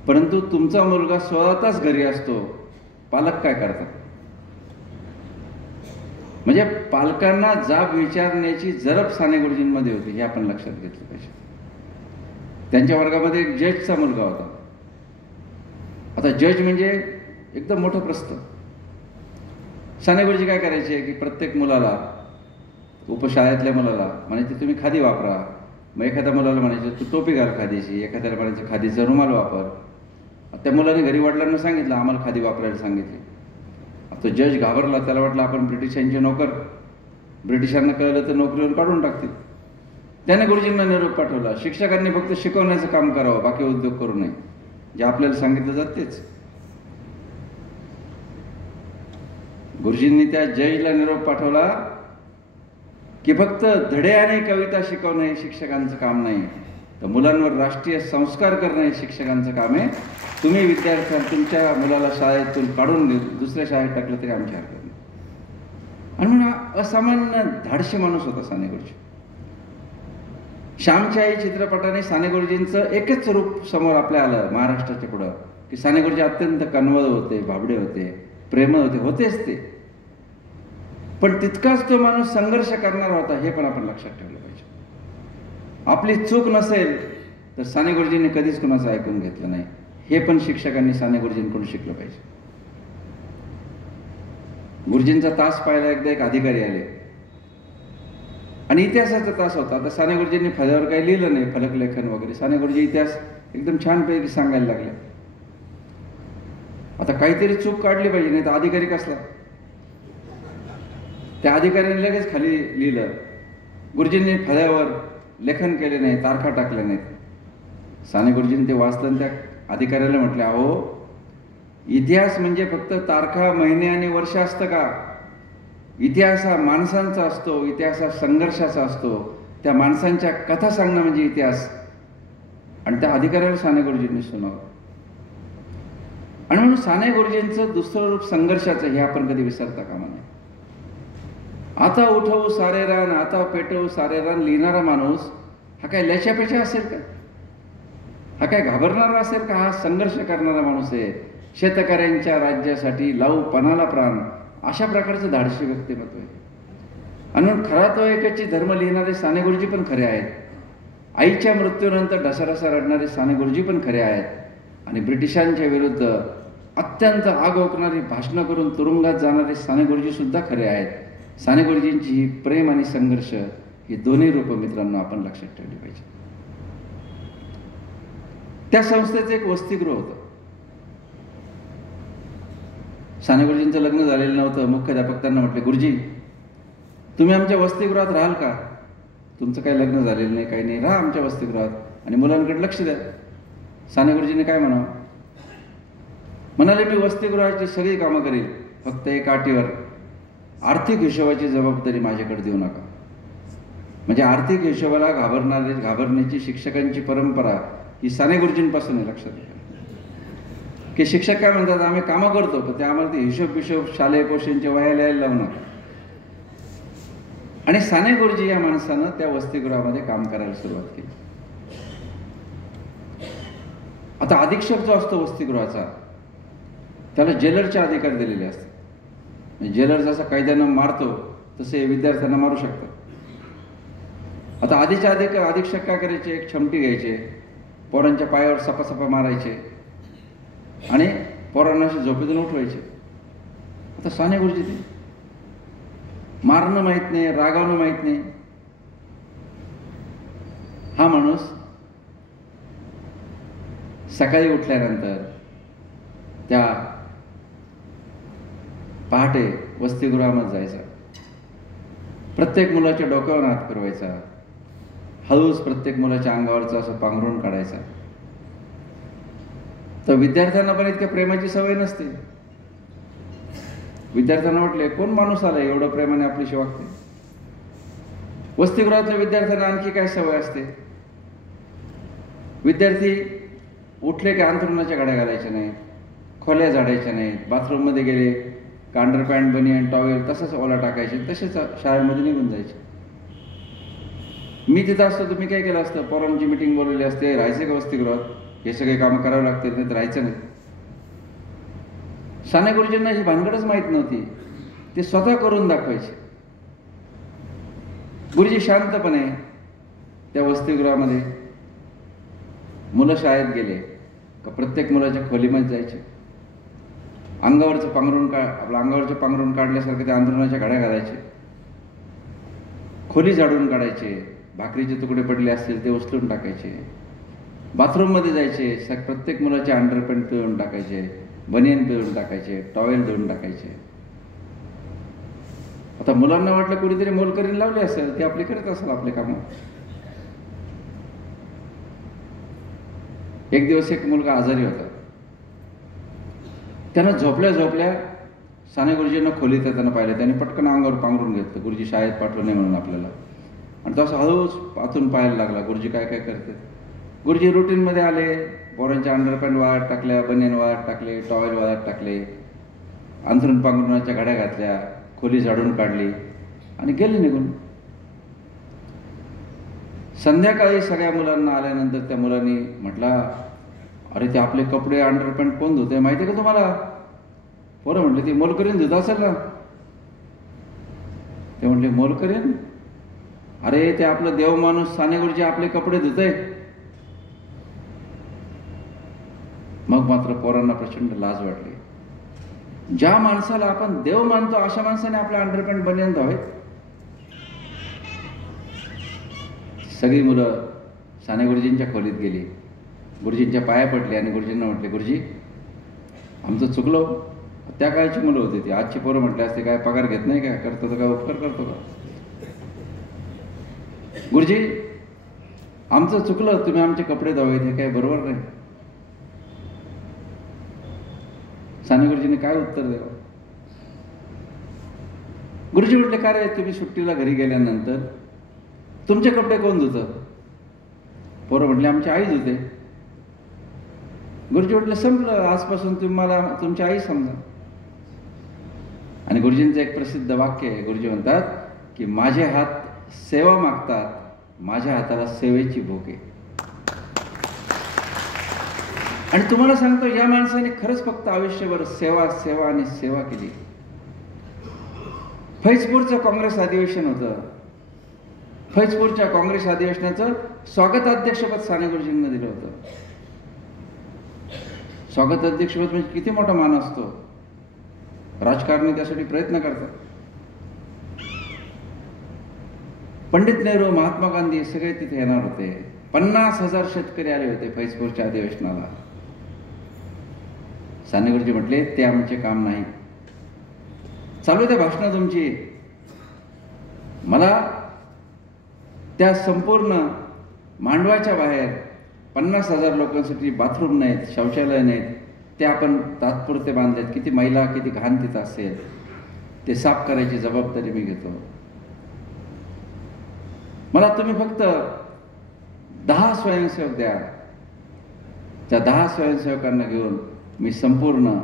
परंतु तुमचा मुलगा 16 तास घरी असतो. पालक काय करतात? म्हणजे पालकांना जाब विचारण्याची जरब साने गुरुजींमध्ये होती, हे आपण लक्षात घेतलं पाहिजे. त्यांच्या वर्गामध्ये एक जजचा मुलगा होता. आता जज म्हणजे एकदम मोठं प्रस्थ. साने गुरुजी काय करायचे की प्रत्येक मुलाला, उपशाळेतल्या मुलाला म्हणायचे तुम्ही खादी वापरा. मग एखाद्या मुलाला म्हणायचे तू टोपी घाल खादीची, एखाद्याला म्हणायचं खादीचा रुमाल वापर. त्या मुलाने घरी वडिलांना सांगितलं आम्हाला खादी वापरायला सांगितले. तो जज घाबरला, त्याला वाटलं आपण ब्रिटिशांचे नोकर, ब्रिटिशांना कळलं तर नोकरीवर काढून टाकतील. त्याने गुरुजींना निरोप पाठवला, शिक्षकांनी फक्त शिकवण्याचं काम करावं, बाकी उद्योग करू नये, जे आपल्याला सांगितलं जात तेच. गुरुजींनी त्या जजला निरोप पाठवला की फक्त धडे आणि कविता शिकवणे हे शिक्षकांचं काम नाही, तर मुलांवर राष्ट्रीय संस्कार करणे हे शिक्षकांचं काम आहे. तुम्ही विद्यार्थ्यांना तुमच्या मुलाला शाळेतून काढून दुसऱ्या शाळेत टाकलं तरी आमची हरकत नाही. आणि म्हणून असामान्य धाडशी माणूस होता साने गुरुजी. श्यामची आई चित्रपटाने साने गुरुजींचं एकच रूप समोर आपल्या आलं महाराष्ट्राच्या पुढं, की साने गुरुजी अत्यंत कनवळ होते, भाबडे होते, प्रेमळ होतेच ते, पण तितकाच तो माणूस संघर्ष करणारा होता, हे पण आपण लक्षात ठेवलं पाहिजे. आपली चूक नसेल तर साने गुरुजींनी कधीच कुणाचं ऐकून घेतलं नाही, हे पण शिक्षकांनी साने गुरुजींकडून शिकलं पाहिजे. गुरुजींचा तास पाहायला एकदा एक अधिकारी आले आणि इतिहासाचा तास होता. आता साने गुरुजींनी फळ्यावर काही लिहिलं नाही, फलकलेखन वगैरे. साने गुरुजी इतिहास एकदम छानपैकी सांगायला लागले. आता काहीतरी चूक काढली पाहिजे, नाही तर अधिकारी कसला. त्या अधिकाऱ्याने लगेच खाली लिहिलं, गुरुजींनी फळ्यावर लेखन केले नाही, तारखा टाकल्या नाहीत. साने गुरुजींनी ते वाचलं, त्या अधिकाऱ्याला म्हटले, अहो इतिहास म्हणजे फक्त तारखा, महिने आणि वर्ष असतं का? इतिहास हा माणसांचा असतो, इतिहास हा संघर्षाचा असतो, त्या माणसांच्या कथा सांगणं म्हणजे इतिहास. आणि त्या अधिकाऱ्याला साने गुरुजींनी सुनावलं. आणि म्हणून साने गुरुजींचं दुसरं रूप संघर्षाचं, हे आपण कधी विसरता कामा नये. आता उठवू सारे रान, आता पेटवू सारे रान लिहिणारा माणूस हा काय लच्यापेचा असेल का? हा काय घाबरणारा असेल का? हा संघर्ष करणारा माणूस आहे. शेतकऱ्यांच्या राज्यासाठी लावू पणाला प्राण, अशा प्रकारचं धाडसी व्यक्तिमत्व आहे. आणि म्हणून खरा तो एकची धर्म लिहिणारे साने गुरुजी पण खरे आहेत. आईच्या मृत्यूनंतर ढसाढसा रडणारे साने गुरुजी पण खरे आहेत. आणि ब्रिटिशांच्या विरुद्ध अत्यंत आग ओकणारी भाषणं करून तुरुंगात जाणारे साने गुरुजी सुद्धा खरे आहेत. साने गुरुजींची ही प्रेम आणि संघर्ष, ही दोन्ही रूपं मित्रांनो आपण लक्षात ठेवली पाहिजे. त्या संस्थेचं एक वसतिगृह होतं. साने गुरुजींचं लग्न झालेलं नव्हतं. मुख्याध्यापक त्यांना म्हटले, गुरुजी तुम्ही आमच्या वसतिगृहात राहाल का? तुमचं काही लग्न झालेलं नाही, काही नाही, राहा आमच्या वसतिगृहात आणि मुलांकडे लक्ष द्या. साने गुरुजींनी काय म्हणावं? म्हणाले, मी वसतिगृहाची सगळी कामं करेल, फक्त एक अटीवर, आर्थिक हिशोबाची जबाबदारी माझ्याकडे देऊ नका. म्हणजे आर्थिक हिशोबाला घाबरण्याची शिक्षकांची परंपरा ही साने गुरुजींपासून आहे. लक्षात घ्या की शिक्षक काय म्हणतात, आम्ही कामं करतो, पण ते आम्हाला ते हिशोब शालेय पोषणच्या वह्या लिहायला लावणार. आणि साने गुरुजी या माणसानं त्या वसतिगृहामध्ये काम करायला सुरुवात केली. आता अधीक्षक जो असतो वसतिगृहाचा, त्याला जेलरचे अधिकार दिलेले असतात. जेलर जसा कैद्यांना मारतो तसे विद्यार्थ्यांना मारू शकतात. आता आधीचे अधीक्षक काय करायचे, एक छमटी घ्यायचे, पोरांच्या पायावर सपासपा मारायचे आणि पोरांना अशी झोपेतून उठवायचे. आता साने गुरुजी ते मारणं माहीत नाही, रागावणं माहीत नाही. हा माणूस सकाळी उठल्यानंतर त्या पहाटे वसतिगृहामध्ये जायचा, प्रत्येक मुलाच्या डोक्यावर हात फिरवायचा, हळूच प्रत्येक मुलाच्या अंगावरचा असं पांघरून काढायचा. तर विद्यार्थ्यांना पण इतक्या प्रेमाची सवय नसते. विद्यार्थ्यांना वाटले, कोण माणूस आलाय एवढं प्रेमाने आपल्याशी वागते. वसतिगृहातल्या विद्यार्थ्यांना आणखी काय सवय असते, विद्यार्थी उठले की अंथरुणाच्या गाड्या घालायच्या नाहीत, खोल्या झाडायच्या नाहीत, बाथरूममध्ये गेले का अंडरपॅन्ट बनियन टॉवेल तसंच ओला टाकायचे, तसेच शाळेमध्ये निघून जायचे. मी तिथं असतो तुम्ही काय केलं असतं, पोरांची मिटिंग बोलवली असते, राहायचे का वसतिगृहात, हे सगळे कामं करावे लागतील, नाही तर राहायचं नाही. साने गुरुजींना ही भानगडच माहीत नव्हती, ते स्वतः करून दाखवायचे. गुरुजी शांतपणे त्या वसतिगृहामध्ये मुलं शाळेत गेले का प्रत्येक मुलाच्या खोलीमध्ये जायचे, अंगावरचं पांघरून आपलं अंगावरचं पांघरून काढल्यासारखं त्या अंथरुणाच्या घड्या घालायचे, खोली झाडून काढायचे, भाकरीचे तुकडे पडले असतील ते उचलून टाकायचे, बाथरूममध्ये जायचे, प्रत्येक मुलाचे अंडरपॅन्ट पिळून टाकायचे, बनियन पिळून टाकायचे, टॉवेल धुवून टाकायचे. आता मुलांना वाटलं कुणीतरी मोलकरीण लावली असेल, ते आपले करत असेल आपले कामं. एक दिवस एक मुलगा आजारी होता. त्यानं झोपल्या झोपल्या साने गुरुजींना खोलीत येताना पाहिलं. त्याने पटकन अंगावर पांघरून घेतलं, गुरुजी शाळेत पाठवू नये म्हणून आपल्याला. आणि तसं हळूच आतून पाहायला लागला गुरुजी काय काय करते. गुरुजी रुटीनमध्ये आले, पोरांच्या अंडरपॅन्ट वाळत टाकल्या, बनियन वाळत टाकले, टॉवेल वाळत टाकले, अंथरून पांघरुणाच्या घड्या घातल्या, खोली झाडून काढली आणि गेले निघून. संध्याकाळी सगळ्या मुलांना आल्यानंतर त्या मुलांनी म्हटला, अरे ते आपले कपडे अंडरपॅन्ट कोण धुते माहिती आहे का तुम्हाला? पोरं म्हटले, ती मोलकरीण धुत असेल ना. ते म्हटले, मोलकरीण? अरे ते आपलं देव माणूस साने गुरुजी आपले कपडे धुते. मग मात्र पोरांना प्रचंड लाज वाटली. ज्या माणसाला आपण देव मानतो अशा माणसाने आपल्या अंडरपॅन्ट बनियन धुवावेत? सगळी मुलं साने गुरुजींच्या खोलीत गेली, गुरुजींच्या पाया पडली आणि गुरुजींना म्हटले, गुरुजी आमचं चुकलो. त्या काळची मुलं होती ती. आजची पोरं म्हटले असते, काय पगार घेत नाही का, करतो तर काय उपकार करतो का? गुरुजी आमचं चुकलं, तुम्ही आमचे कपडे धुवावेत, हे काय बरोबर नाही. साने गुरुजींनी काय उत्तर द्यावं? गुरुजी म्हटले, का रे तुम्ही सुट्टीला घरी गेल्यानंतर तुमचे कपडे कोण धुतं? पोरं म्हटले, आमची आई धुते. गुरुजी म्हटले, संपलं, आजपासून तुम्हाला तुमची आई समजा. आणि गुरुजींचं एक प्रसिद्ध वाक्य आहे. गुरुजी म्हणतात की माझे हात सेवा मागतात, माझ्या हाताला सेवेची भूक आहे. आणि तुम्हाला सांगतो, या माणसाने खरंच फक्त आयुष्यभर सेवा सेवा आणि सेवा केली. फैजपूरचं काँग्रेस अधिवेशन होतं. फैजपूरच्या काँग्रेस अधिवेशनाचं स्वागताध्यक्षपद साने गुरुजींना दिलं होतं. स्वागताध्यक्षपद म्हणजे किती मोठा मान असतो. राजकारणी त्यासाठी प्रयत्न करतात. पंडित नेहरू, महात्मा गांधी सगळे तिथे येणार होते. 50,000 शेतकरी आले होते फैजपूरच्या अधिवेशनाला. साने गुरुजी म्हटले, ते आमचे काम नाही. चालू द्या भाषणं तुमची. मला त्या संपूर्ण मांडवाच्या बाहेर 50,000 लोकांसाठी बाथरूम नाहीत, शौचालय नाहीत, ते आपण तात्पुरते बांधलेत. किती मैला, किती घाण तिथं असेल, ते साफ करायची जबाबदारी मी घेतो. मला तुम्ही फक्त 10 स्वयंसेवक द्या. त्या 10 स्वयंसेवकांना घेऊन मी संपूर्ण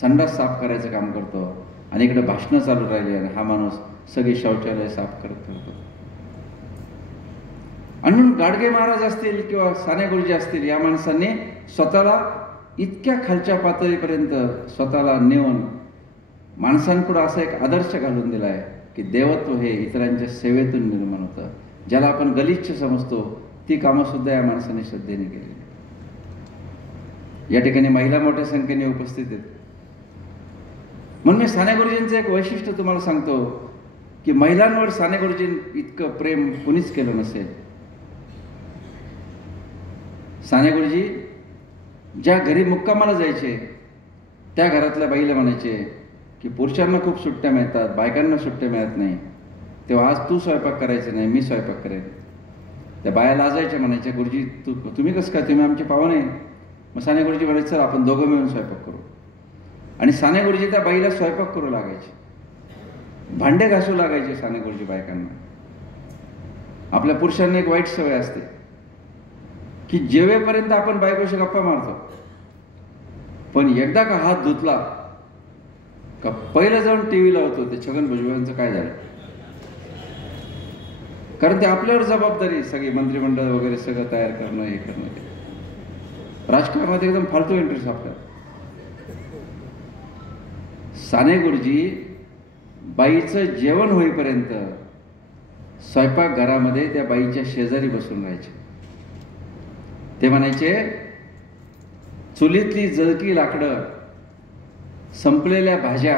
संडास साफ करायचं काम करतो. आणि इकडे भाषणं चालू राहिली आणि हा माणूस सगळी शौचालय साफ करत करतो. आणि म्हणून गाडगे महाराज असतील किंवा साने गुरुजी असतील, या माणसांनी स्वतःला इतक्या खालच्या पातळीपर्यंत स्वतःला नेऊन माणसांपुढे असा एक आदर्श घालून दिला आहे की देवत्व हे इतरांच्या सेवेतून निर्माण होतं. ज्याला आपण गलिच्छ समजतो ती कामंसुद्धा या माणसाने श्रद्धेने केली. या ठिकाणी महिला मोठ्या संख्येने उपस्थित आहेत. म्हणून मी साने गुरुजींचं एक वैशिष्ट्य तुम्हाला सांगतो की महिलांवर साने गुरुजींनी इतकं प्रेम कुणीच केलं नसेल. साने गुरुजी ज्या घरी मुक्कामाला जायचे त्या घरातल्या बाईला म्हणायचे की पुरुषांना खूप सुट्ट्या मिळतात, बायकांना सुट्ट्या मिळत नाही, तेव्हा आज तू स्वयंपाक करायचं नाही, मी स्वयंपाक करेन. त्या बाया लाजायच्या, म्हणायच्या, गुरुजी तुम्ही कसं काय, तुम्ही आमचे पाहुणे. मग साने गुरुजी म्हणायचे, चल आपण दोघं मिळून स्वयंपाक करू. आणि साने गुरुजी त्या बाईला स्वयंपाक करू लागायचे, भांडे घासू लागायचे साने गुरुजी बायकांना. आपल्या पुरुषांना एक वाईट सवय असते की जेवेपर्यंत आपण बायकोशी गप्पा मारतो, पण एकदा का हात धुतला का पहिलं जाऊन टीव्ही लावतो ते छगन भुजबळांचं काय झालं? कारण ते आपल्यावर जबाबदारी सगळी मंत्रिमंडळ वगैरे सगळं तयार करणं हे करणं. राजकारणात एकदम फालतू इंटरेस्ट आपल्याला. साने गुरुजी बाईचं जेवण होईपर्यंत स्वयंपाकघरामध्ये त्या बाईच्या शेजारी बसून राहायचे. ते म्हणायचे चुलीतली जळकी लाकडं, संपलेल्या भाज्या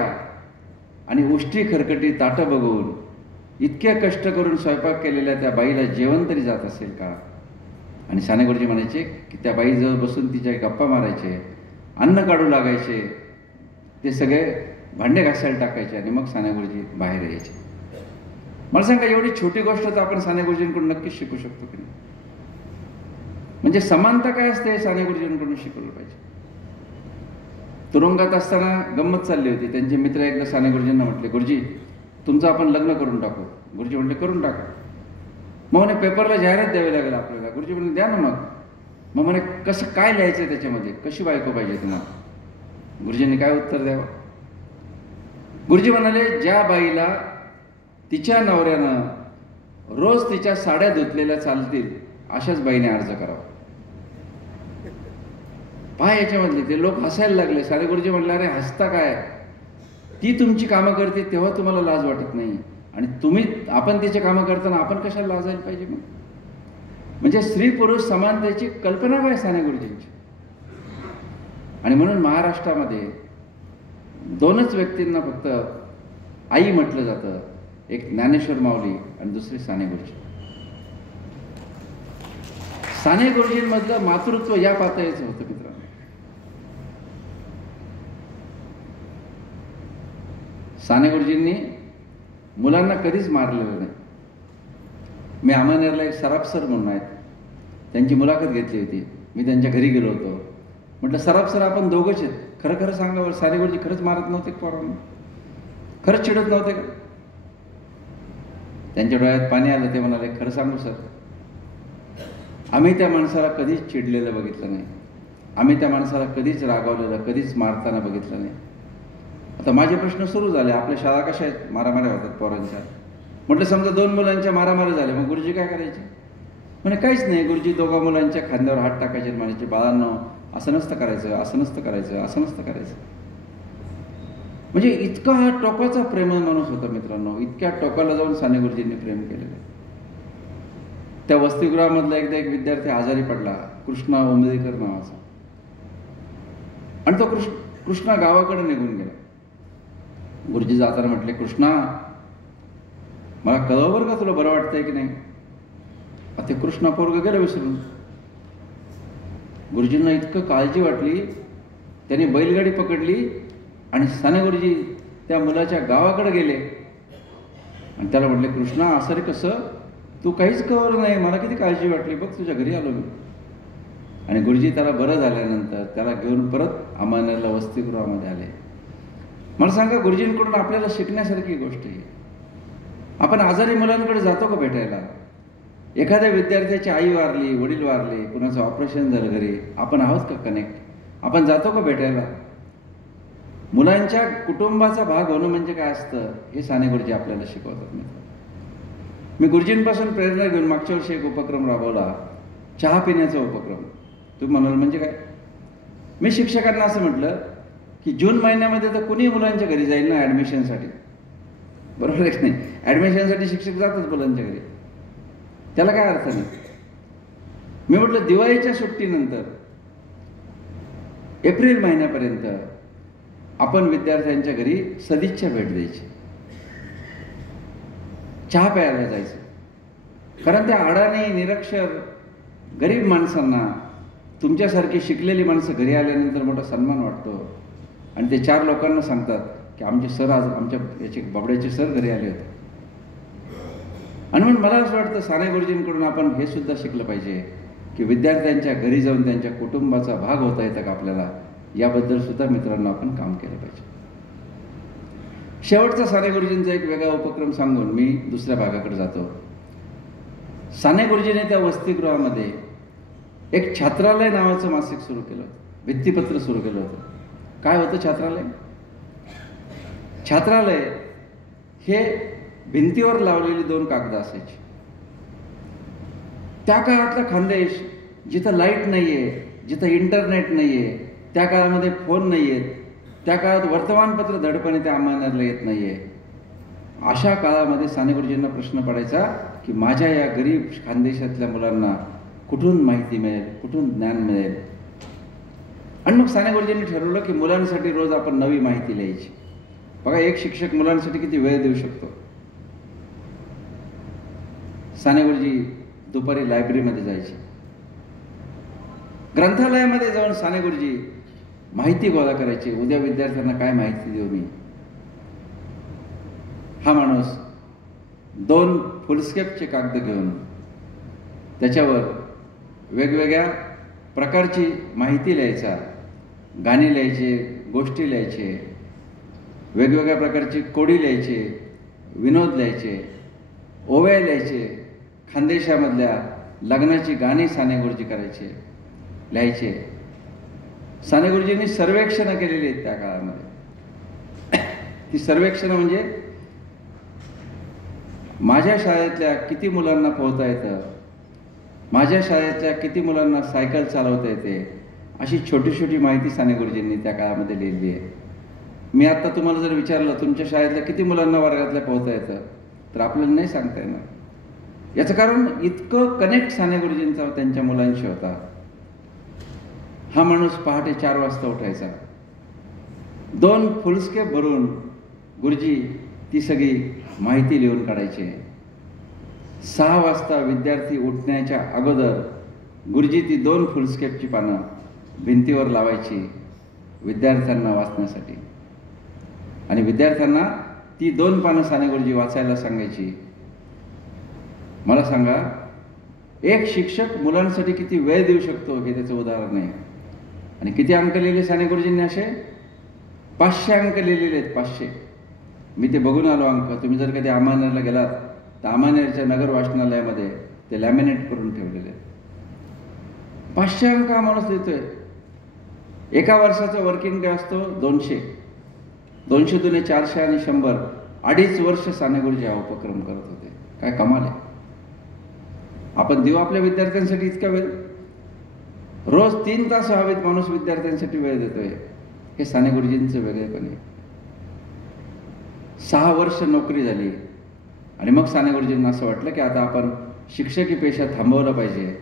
आणि उष्टी खरकटी ताटं बघून इतक्या कष्ट करून स्वयंपाक केलेल्या त्या बाईला जेवण तरी जात असेल का? आणि साने गुरुजी म्हणायचे की त्या बाईजवळ बसून तिच्या गप्पा मारायचे, अन्न काढू लागायचे, ते सगळे भांडे घासायला टाकायचे आणि मग साने गुरुजी बाहेर यायचे. मला सांगा, एवढी छोटी गोष्ट तर आपण साने गुरुजींकडून नक्कीच शिकू शकतो की नाही? म्हणजे समानता काय असते हे साने गुरुजींकडून शिकवलं पाहिजे. तुरुंगात असताना गंमत चालली होती. त्यांचे मित्र एकदा साने गुरुजींना म्हटले, गुरुजी तुमचं आपण लग्न करून टाकू. गुरुजी म्हटले करून टाका. मग म्हणे पेपरला जाहिरात द्यावी लागेल आपल्याला. गुरुजी म्हणे द्या ना मग. मग म्हणे कसं काय लिहायचं त्याच्यामध्ये, कशी बायको पाहिजे तुम्हाला? गुरुजींनी काय उत्तर द्यावं? गुरुजी म्हणाले, ज्या बाईला तिच्या नवऱ्यानं रोज तिच्या साड्या धुतलेल्या चालतील अशाच बाईने अर्ज करावा. पहा याच्यामधले ते लोक हसायला लागले. साने गुरुजी म्हणले, अरे हसता काय? ती तुमची कामं करते तेव्हा तुम्हाला लाज वाटत नाही, आणि आपण तिचे कामं करताना आपण कशाला लाजायला पाहिजे? मग म्हणजे स्त्री पुरुष समानतेची कल्पना काय साने गुरुजींची? आणि म्हणून महाराष्ट्रामध्ये दोनच व्यक्तींना फक्त आई म्हटलं जातं, एक ज्ञानेश्वर माऊली आणि दुसरे साने गुरुजी. साने गुरुजींमधलं मातृत्व या पातळीचं होतं मित्रांनो. साने गुरुजींनी मुलांना कधीच मारलेलं नाही. मी अमळनेरला एक सराफ सर म्हणून आहेत, त्यांची मुलाखत घेतली होती. मी त्यांच्या घरी गेलो होतो. म्हटलं सराफ सर आपण दोघंच आहेत, खरं खरं सांगा बरं, साने गुरुजी खरंच मारत नव्हते पोरांना? खरंच चिडत नव्हते का? त्यांच्या डोळ्यात पाणी आलं. ते म्हणाले, खरं सांगू सर, आम्ही त्या माणसाला कधीच चिडलेलं बघितलं नाही. आम्ही त्या माणसाला कधीच रागावलेलं, कधीच मारताना बघितलं नाही. आता माझे प्रश्न सुरू झाले, आपल्या शाळा कशा आहेत? मारामाऱ्या होतात पोरांच्या. म्हटलं समजा दोन मुलांच्या मारामारी झाल्या, मग गुरुजी काय करायचे? म्हणे काहीच नाही. गुरुजी दोघा मुलांच्या खांद्यावर हात टाकायचे, म्हणायचे, बाळांनो असं नसतं करायचं, असं नसतं करायचं, असं नसतं करायचं. म्हणजे इतका हा टोकाचा प्रेमळ माणूस होता मित्रांनो. इतक्या टोकाला जाऊन साने गुरुजींनी प्रेम केलेलं. त्या वसतिगृहामधला एकदा एक विद्यार्थी आजारी पडला, कृष्णा ओंबळेकर नावाचा, आणि तो कृष्णा गावाकडे निघून गेला. गुरुजी जाताना म्हटले, कृष्णा मला कळव बरं का, तुला बरं वाटतंय की नाही? ते कृष्णा पोरगं गेलं विसरून. गुरुजींना इतकं काळजी वाटली, त्यांनी बैलगाडी पकडली आणि साने गुरुजी त्या मुलाच्या गावाकडे गेले आणि त्याला म्हटले, कृष्णा असं रे कसं? तू काहीच कळवलं नाही, मला किती काळजी वाटली बघ, तुझ्या घरी आलो मी. आणि गुरुजी त्याला बरं झाल्यानंतर त्याला घेऊन परत अमळनेरला वसतिगृहामध्ये आले. मला सांगा, गुरुजींकडून आपल्याला शिकण्यासारखी गोष्ट आहे. आपण आजारी मुलांकडे जातो का भेटायला? एखाद्या विद्यार्थ्याची आई वारली, वडील वारले, कुणाचं ऑपरेशन झालं घरी, आपण आहोत का कनेक्ट? आपण जातो का भेटायला? मुलांच्या कुटुंबाचा भाग होणं म्हणजे काय असतं हे साने गुरुजी आपल्याला शिकवतात. मी गुरुजींपासून प्रेरणा घेऊन मागच्या वर्षी एक उपक्रम राबवला, चहा पिण्याचा उपक्रम. तुम्ही म्हणाल म्हणजे काय? मी शिक्षकांना असं म्हटलं की जून महिन्यामध्ये तर कुणी मुलांच्या घरी जाईल ना ॲडमिशनसाठी, बरोबर आहे की नाही? ॲडमिशनसाठी शिक्षक जातच मुलांच्या घरी, त्याला काय अर्थ नाही. मी म्हटलं दिवाळीच्या सुट्टीनंतर एप्रिल महिन्यापर्यंत आपण विद्यार्थ्यांच्या घरी सदिच्छा भेट द्यायची, चहा प्यायला जायचं. कारण त्या अडाणी निरक्षर गरीब माणसांना तुमच्यासारखी शिकलेली माणसं घरी आल्यानंतर मोठा सन्मान वाटतो. आणि ते चार लोकांना सांगतात की आमचे सर आज आमच्या याचे बाबड्याचे सर घरी आले होते. आणि म्हणून मला असं वाटतं साने गुरुजींकडून आपण हे सुद्धा शिकलं पाहिजे की विद्यार्थ्यांच्या घरी जाऊन त्यांच्या कुटुंबाचा भाग होता येतं का आपल्याला, याबद्दल सुद्धा मित्रांनो आपण काम केलं पाहिजे. शेवटचा साने गुरुजींचा एक वेगळा उपक्रम सांगून मी दुसऱ्या भागाकडे जातो. साने गुरुजीने त्या वसतिगृहामध्ये एक छात्रालय नावाचं मासिक सुरू केलं होतं, भित्तीपत्र सुरू केलं होतं. काय होतं छात्रालय? छात्रालय हे भिंतीवर लावलेली 2 कागद असायची. त्या काळातला खानदेश जिथं लाईट नाहीये, जिथं इंटरनेट नाहीये, त्या काळामध्ये फोन नाहीयेत, त्या काळात वर्तमानपत्र धडपणे त्या अंमलबजावणीला येत नाहीये. अशा काळामध्ये साने गुरुजींना प्रश्न पडायचा की माझ्या या गरीब खानदेशातल्या मुलांना कुठून माहिती मिळेल, कुठून ज्ञान मिळेल. आणि मग साने गुरुजींनी ठरवलं की मुलांसाठी रोज आपण नवी माहिती लिहायची. बघा, एक शिक्षक मुलांसाठी किती वेळ देऊ शकतो. साने गुरुजी दुपारी लायब्ररीमध्ये जायचे. ग्रंथालयामध्ये जाऊन साने गुरुजी माहिती गोळा करायचे. उद्या विद्यार्थ्यांना काय माहिती देऊ मी. हा माणूस 2 फुलस्केपचे कागद घेऊन त्याच्यावर वेगवेगळ्या प्रकारची माहिती लिहायचा. गाणी लिहायचे, गोष्टी लिहायचे, वेगवेगळ्या प्रकारची कोडी लिहायचे, विनोद लिहायचे, ओव्या लिहायचे, खानदेशामधल्या लग्नाची गाणी साने गुरुजी लिहायचे. साने गुरुजींनी सर्वेक्षणं केलेली आहेत त्या काळामध्ये. ती सर्वेक्षणं म्हणजे माझ्या शाळेतल्या किती मुलांना पोहता येतं, माझ्या शाळेतल्या किती मुलांना सायकल चालवता येते, अशी छोटी छोटी माहिती साने गुरुजींनी त्या काळामध्ये लिहिली आहे. मी आत्ता तुम्हाला जर विचारलं तुमच्या शाळेतल्या किती मुलांना वर्गातल्या पोहता येतं, तर आपल्याला नाही सांगता येणार. याचं कारण इतकं कनेक्ट साने गुरुजींचा त्यांच्या मुलांशी होता. हा माणूस पहाटे 4 वाजता उठायचा. 2 फुलस्केप भरून गुरुजी ती सगळी माहिती लिहून काढायचे. 6 वाजता विद्यार्थी उठण्याच्या अगोदर गुरुजी ती 2 फुलस्केपची पानं भिंतीवर लावायची विद्यार्थ्यांना वाचण्यासाठी. आणि विद्यार्थ्यांना ती 2 पानं साने गुरुजी वाचायला सांगायची. मला सांगा, एक शिक्षक मुलांसाठी किती वेळ देऊ शकतो हे त्याचं उदाहरण आहे. आणि किती अंक लिहिले साने गुरुजींनी? असे 500 अंक लिहिलेले आहेत. 500. मी ते बघून आलो अंक. तुम्ही जर कधी अहमदनगरला गेलात तर अहमदनगरच्या नगर वाचनालयामध्ये ते लॅमिनेट करून ठेवलेले आहेत. 500 अंक हा माणूस लिहितोय. एका वर्षाचा वर्किंग डे असतो 200. 200 दुने 400 आणि 100. 2.5 वर्ष साने गुरुजी हा उपक्रम करत होते. काय कमाल आहे. आपण देऊ आपल्या विद्यार्थ्यांसाठी इतका वेळ? रोज 3 तास हवेत माणूस विद्यार्थ्यांसाठी वेळ देतोय. हे साने गुरुजींचं वेगळेपण आहे. 6 वर्ष नोकरी झाली आणि मग साने गुरुजींना असं वाटलं की आता आपण शिक्षकी पेशा थांबवला पाहिजे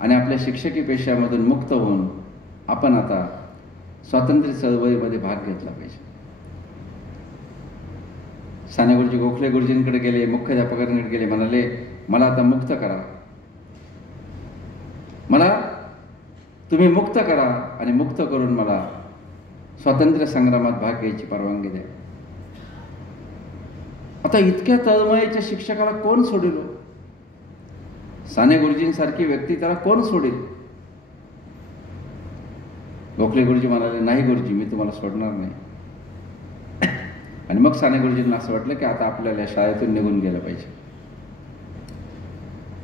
आणि आपल्या शिक्षकी पेशामधून मुक्त होऊन आपण आता स्वातंत्र्य चळवळीमध्ये भाग घेतला पाहिजे. साने गुरुजी गोखले गुरुजींकडे गेले, मुख्याध्यापकांकडे गेले, म्हणाले मला आता मुक्त करा, मला तुम्ही मुक्त करा आणि मुक्त करून मला स्वातंत्र्य संग्रामात भाग घ्यायची परवानगी द्या. आता इतक्या तळमळीच्या शिक्षकाला कोण सोडेल? साने गुरुजींसारखी व्यक्ती त्याला कोण सोडेल? गोखले गुरुजी म्हणाले नाही गुरुजी, मी तुम्हाला सोडणार नाही. आणि मग साने गुरुजींना असं वाटलं की आता आपल्याला शाळेतून निघून गेलं पाहिजे.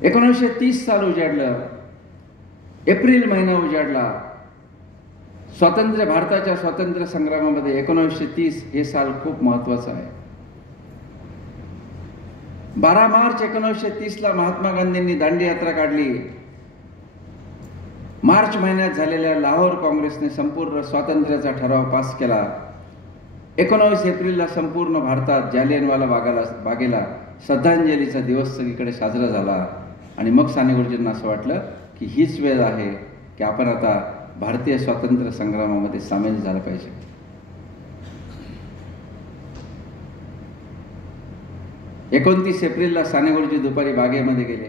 1930 साल उजाडलं. एप्रिल महिना उजाडला. भारताच्या स्वातंत्र्य संग्रामामध्ये 1930 हे साल खूप महत्वाचं आहे. 12 मार्च 1930ला महात्मा गांधींनी दांडी यात्रा काढली. मार्च महिन्यात झालेल्या लाहोर काँग्रेसने संपूर्ण स्वातंत्र्याचा ठराव पास केला. 19 एप्रिलला संपूर्ण भारतात जालियनवाला बागेला श्रद्धांजलीचा दिवस सगळीकडे साजरा झाला. आणि मग साने गुरुजींना असं वाटलं की हीच वेळ आहे की आपण आता भारतीय स्वातंत्र्य संग्रामामध्ये सामील झालं पाहिजे. एकोणतीस एप्रिलला साने गुरुजी दुपारी बागेमध्ये गेले.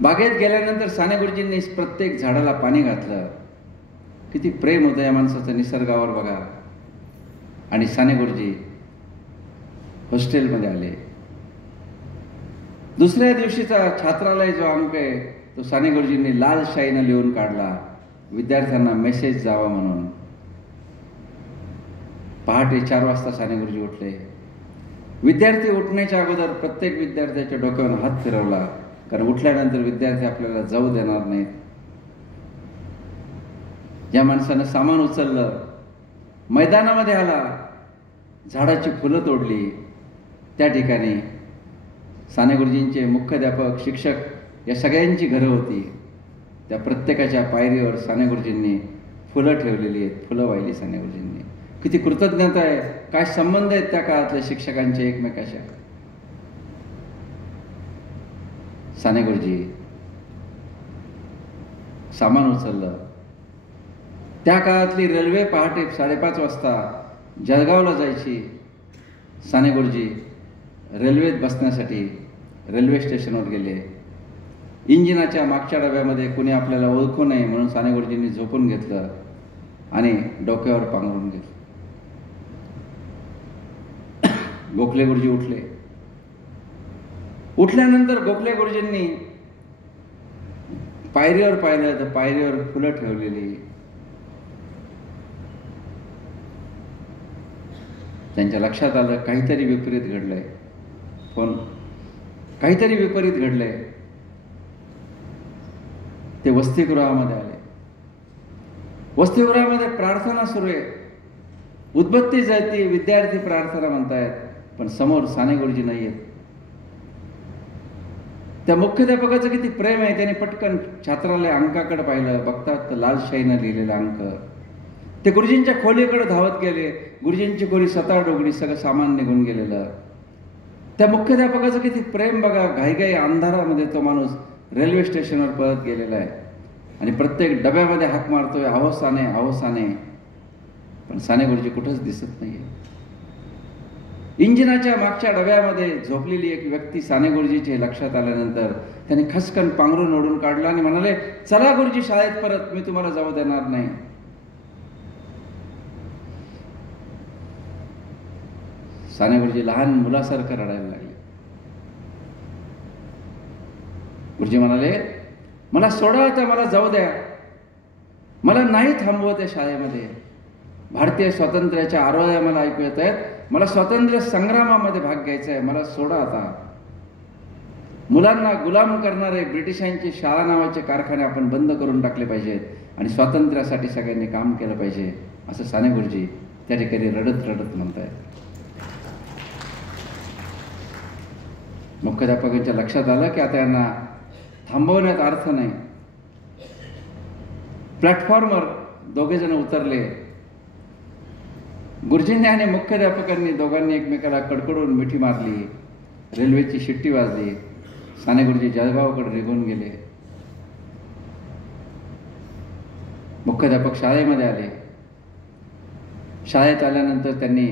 बागेत गेल्यानंतर साने गुरुजींनी प्रत्येक झाडाला पाणी घातलं. किती प्रेम होतं या माणसाचं निसर्गावर बघा. आणि साने गुरुजी हॉस्टेलमध्ये आले. दुसऱ्या दिवशीचा छात्रालय जो अंक आहे तो साने गुरुजींनी लाल शाईनं लिहून काढला, विद्यार्थ्यांना मेसेज जावा म्हणून. पहाटे 4 वाजता साने गुरुजी उठले. विद्यार्थी उठण्याच्या अगोदर प्रत्येक विद्यार्थ्याच्या डोक्यावर हात फिरवला, कारण उठल्यानंतर विद्यार्थी आपल्याला जाऊ देणार नाहीत. ज्या माणसानं सामान उचललं, मैदानामध्ये आला, झाडाची फुलं तोडली. त्या ठिकाणी साने गुरुजींचे मुख्याध्यापक, शिक्षक या सगळ्यांची घरं होती. त्या प्रत्येकाच्या पायरीवर साने गुरुजींनी फुलं ठेवलेली आहेत, फुलं वाहिली साने गुरुजींनी. किती कृतज्ञता आहे, काय संबंध आहेत त्या काळातल्या शिक्षकांचे एकमेकाच्या. साने गुरुजी सामान उचललं. त्या काळातली रेल्वे पहाटे 5:30 वाजता जळगावला जायची. साने गुरुजी रेल्वेत बसण्यासाठी रेल्वे स्टेशनवर गेले. इंजिनाच्या मागच्या डब्यामध्ये कुणी आपल्याला ओळखू नये म्हणून साने गुरुजींनी झोपून घेतलं आणि डोक्यावर पांघरून घेतलं. गोखले गुरुजी उठले. उठल्यानंतर गोखले गुरुजींनी पायरीवर पाहिलं तर पायरीवर फुलं ठेवलेली. त्यांच्या लक्षात आलं काहीतरी विपरीत घडलंय. पण काहीतरी विपरीत घडलंय. ते वसतिगृहामध्ये आले. वसतिगृहामध्ये प्रार्थना सुरू आहे. उदबत्ती जळती, विद्यार्थी प्रार्थना म्हणतायत, पण समोर साने गुरुजी नाही आहेत. त्या मुख्याध्यापकाचं किती प्रेम आहे. त्याने पटकन छात्रालय अंकाकडे पाहिलं. बघतात तर लाल शाईनं लिहिलेला अंक. ते गुरुजींच्या खोलीकडे धावत गेले. गुरुजींची खोली 7 सगळं सामान निघून गेलेलं. त्या मुख्याध्यापकाचं किती प्रेम बघा. घाईघाई अंधारामध्ये तो माणूस रेल्वे स्टेशनवर पळत गेलेला आहे आणि प्रत्येक डब्यामध्ये हाक मारतोय, अहो साने, अहो साने. पण साने गुरुजी कुठंच दिसत नाहीये. इंजिनाच्या मागच्या डब्यामध्ये झोपलेली एक व्यक्ती साने गुरुजीचे लक्षात आल्यानंतर त्याने खसकन पांघरून ओढून काढला आणि म्हणाले, चला गुरुजी शाळेत परत, मी तुम्हाला जाऊ देणार नाही. साने गुरुजी लहान मुलासारखं रडायला लागले. गुरुजी म्हणाले, मला सोडा आता, मला जाऊ द्या, मला नाही थांबवत आहे शाळेमध्ये. भारतीय स्वातंत्र्याच्या आरोळ्या मला ऐकू येत आहेत. मला स्वातंत्र्य संग्रामामध्ये भाग घ्यायचा आहे, मला सोडा आता. मुलांना गुलाम करणारे ब्रिटिशांची शाळा नावाचे कारखाने आपण बंद करून टाकले पाहिजेत आणि स्वातंत्र्यासाठी सगळ्यांनी काम केलं पाहिजे, असं साने गुरुजी त्या ठिकाणी रडत रडत म्हणतायत. मुख्याध्यापकांच्या लक्षात आलं की आता यांना थांबवण्यात अर्थ नाही. प्लॅटफॉर्मवर दोघे जण उतरले. गुरुजींनी आणि मुख्याध्यापकांनी दोघांनी एकमेकाला कडकडून मिठी मारली. रेल्वेची शिट्टी वाजली. साने गुरुजी जळगावकडे निघून गेले. मुख्याध्यापक शाळेमध्ये आले. शाळेत आल्यानंतर त्यांनी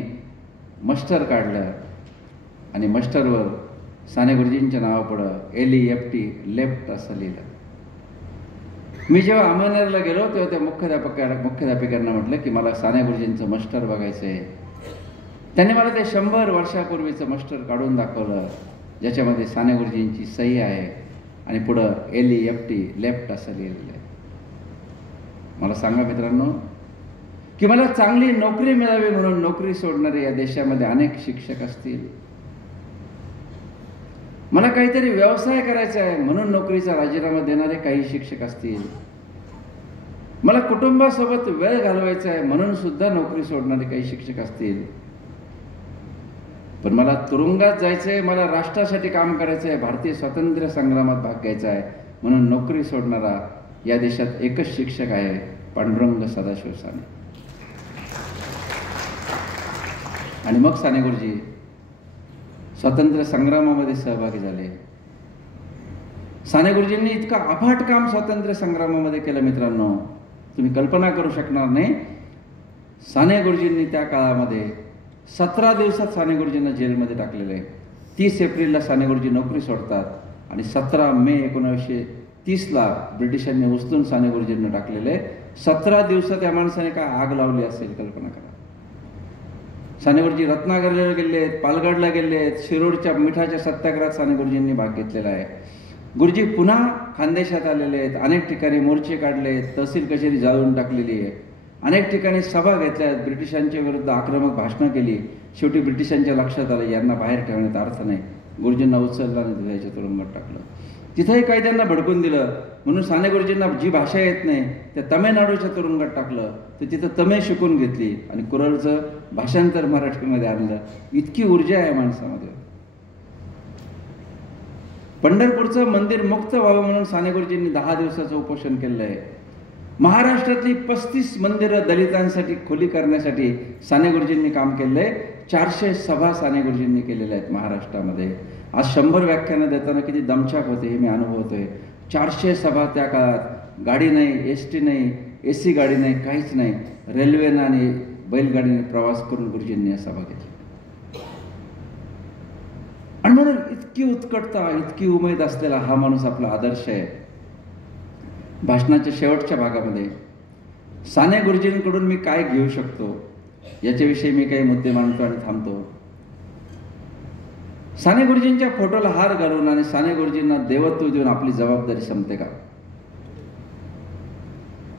मस्टर काढलं आणि मस्टरवर साने गुरुजींच्या नावापुढं LEFT लेफ्ट असं लिहिलं. मी जेव्हा अमळनेरला गेलो तेव्हा त्या मुख्याध्यापिकांना म्हटलं की मला साने गुरुजींचं मस्टर बघायचं आहे. त्यांनी मला ते 100 वर्षापूर्वीचं मस्टर काढून दाखवलं ज्याच्यामध्ये साने गुरुजींची सही आहे आणि पुढं LEFT लेफ्ट असं लिहिलेलं आहे. मला सांगा मित्रांनो की मला चांगली नोकरी मिळावी म्हणून नोकरी सोडणारे या देशामध्ये अनेक शिक्षक असतील. मला काहीतरी व्यवसाय करायचा आहे म्हणून नोकरीचा राजीनामा देणारे काही शिक्षक असतील. मला कुटुंबासोबत वेळ घालवायचा आहे म्हणून सुद्धा नोकरी सोडणारे काही शिक्षक असतील. पण मला तुरुंगात जायचं आहे, मला राष्ट्रासाठी काम करायचं आहे, भारतीय स्वातंत्र्य संग्रामात भाग घ्यायचा आहे म्हणून नोकरी सोडणारा या देशात एकच शिक्षक आहे, पांडुरंग सदाशिव साने. आणि मग साने गुरुजी स्वातंत्र्य संग्रामामध्ये सहभागी झाले. साने गुरुजींनी इतकं अफाट काम स्वातंत्र्य संग्रामामध्ये केलं मित्रांनो, तुम्ही कल्पना करू शकणार नाही. साने गुरुजींनी त्या काळामध्ये 17 दिवसात साने गुरुजींना जेलमध्ये टाकलेलं आहे. 30 एप्रिलला साने गुरुजी नोकरी सोडतात आणि 17 मे 1930ला ब्रिटिशांनी उचलून साने गुरुजींना टाकलेलं आहे. 17 दिवसात या माणसाने काय आग लावली असेल कल्पना करा. साने गुरुजी रत्नागिरीला गेले आहेत, पालघरला गेले आहेत, शिरोडच्या मिठाच्या सत्याग्रहात साने गुरुजींनी भाग घेतलेला आहे. गुरुजी पुन्हा खानदेशात आलेले आहेत. अनेक ठिकाणी मोर्चे काढले आहेत, तहसील कचेरी जाळून टाकलेली आहे, अनेक ठिकाणी सभा घेतल्या आहेत, ब्रिटिशांच्या विरुद्ध आक्रमक भाषणं केली. शेवटी ब्रिटिशांच्या लक्षात आलं यांना बाहेर ठेवण्यात अर्थ नाही. गुरुजींना उचललं आणि धुळ्याच्या तुरुंगात टाकलं. तिथेही कायद्यांना भडकून दिलं. म्हणून साने गुरुजींना जी भाषा येत नाही त्या तमिळनाडूच्या तुरुंगात टाकलं, तर तिथं तमिळ शिकून घेतली आणि कुरळचं भाषांतर मराठीमध्ये आणलं. इतकी ऊर्जा आहे माणसामध्ये. पंढरपूरचं मंदिर मुक्त व्हावं म्हणून साने गुरुजींनी 10 दिवसाचं उपोषण केलेलं आहे. महाराष्ट्रातली 35 मंदिरं दलितांसाठी खुली करण्यासाठी साने गुरुजींनी काम केलंय. 400 सभा साने गुरुजींनी केलेल्या आहेत महाराष्ट्रामध्ये. आज 100 व्याख्यानं देताना किती दमछाक होते हे मी अनुभवतोय. 400 सभा त्या काळात. गाडी नाही, एसटी नाही, एसी गाडी नाही, काहीच नाही. रेल्वेनं आणि बैलगाडीने प्रवास करून गुरुजींनी या सभा घेतल्या. आणि म्हणून इतकी उत्कटता, इतकी उमेद असलेला हा माणूस आपला आदर्श आहे. भाषणाच्या शेवटच्या भागामध्ये साने गुरुजींकडून मी काय घेऊ शकतो याच्याविषयी मी काही मुद्दे मांडतो आणि थांबतो. साने गुरुजींच्या फोटोला हार घालून आणि साने गुरुजींना देवत्व देऊन आपली जबाबदारी संपते का?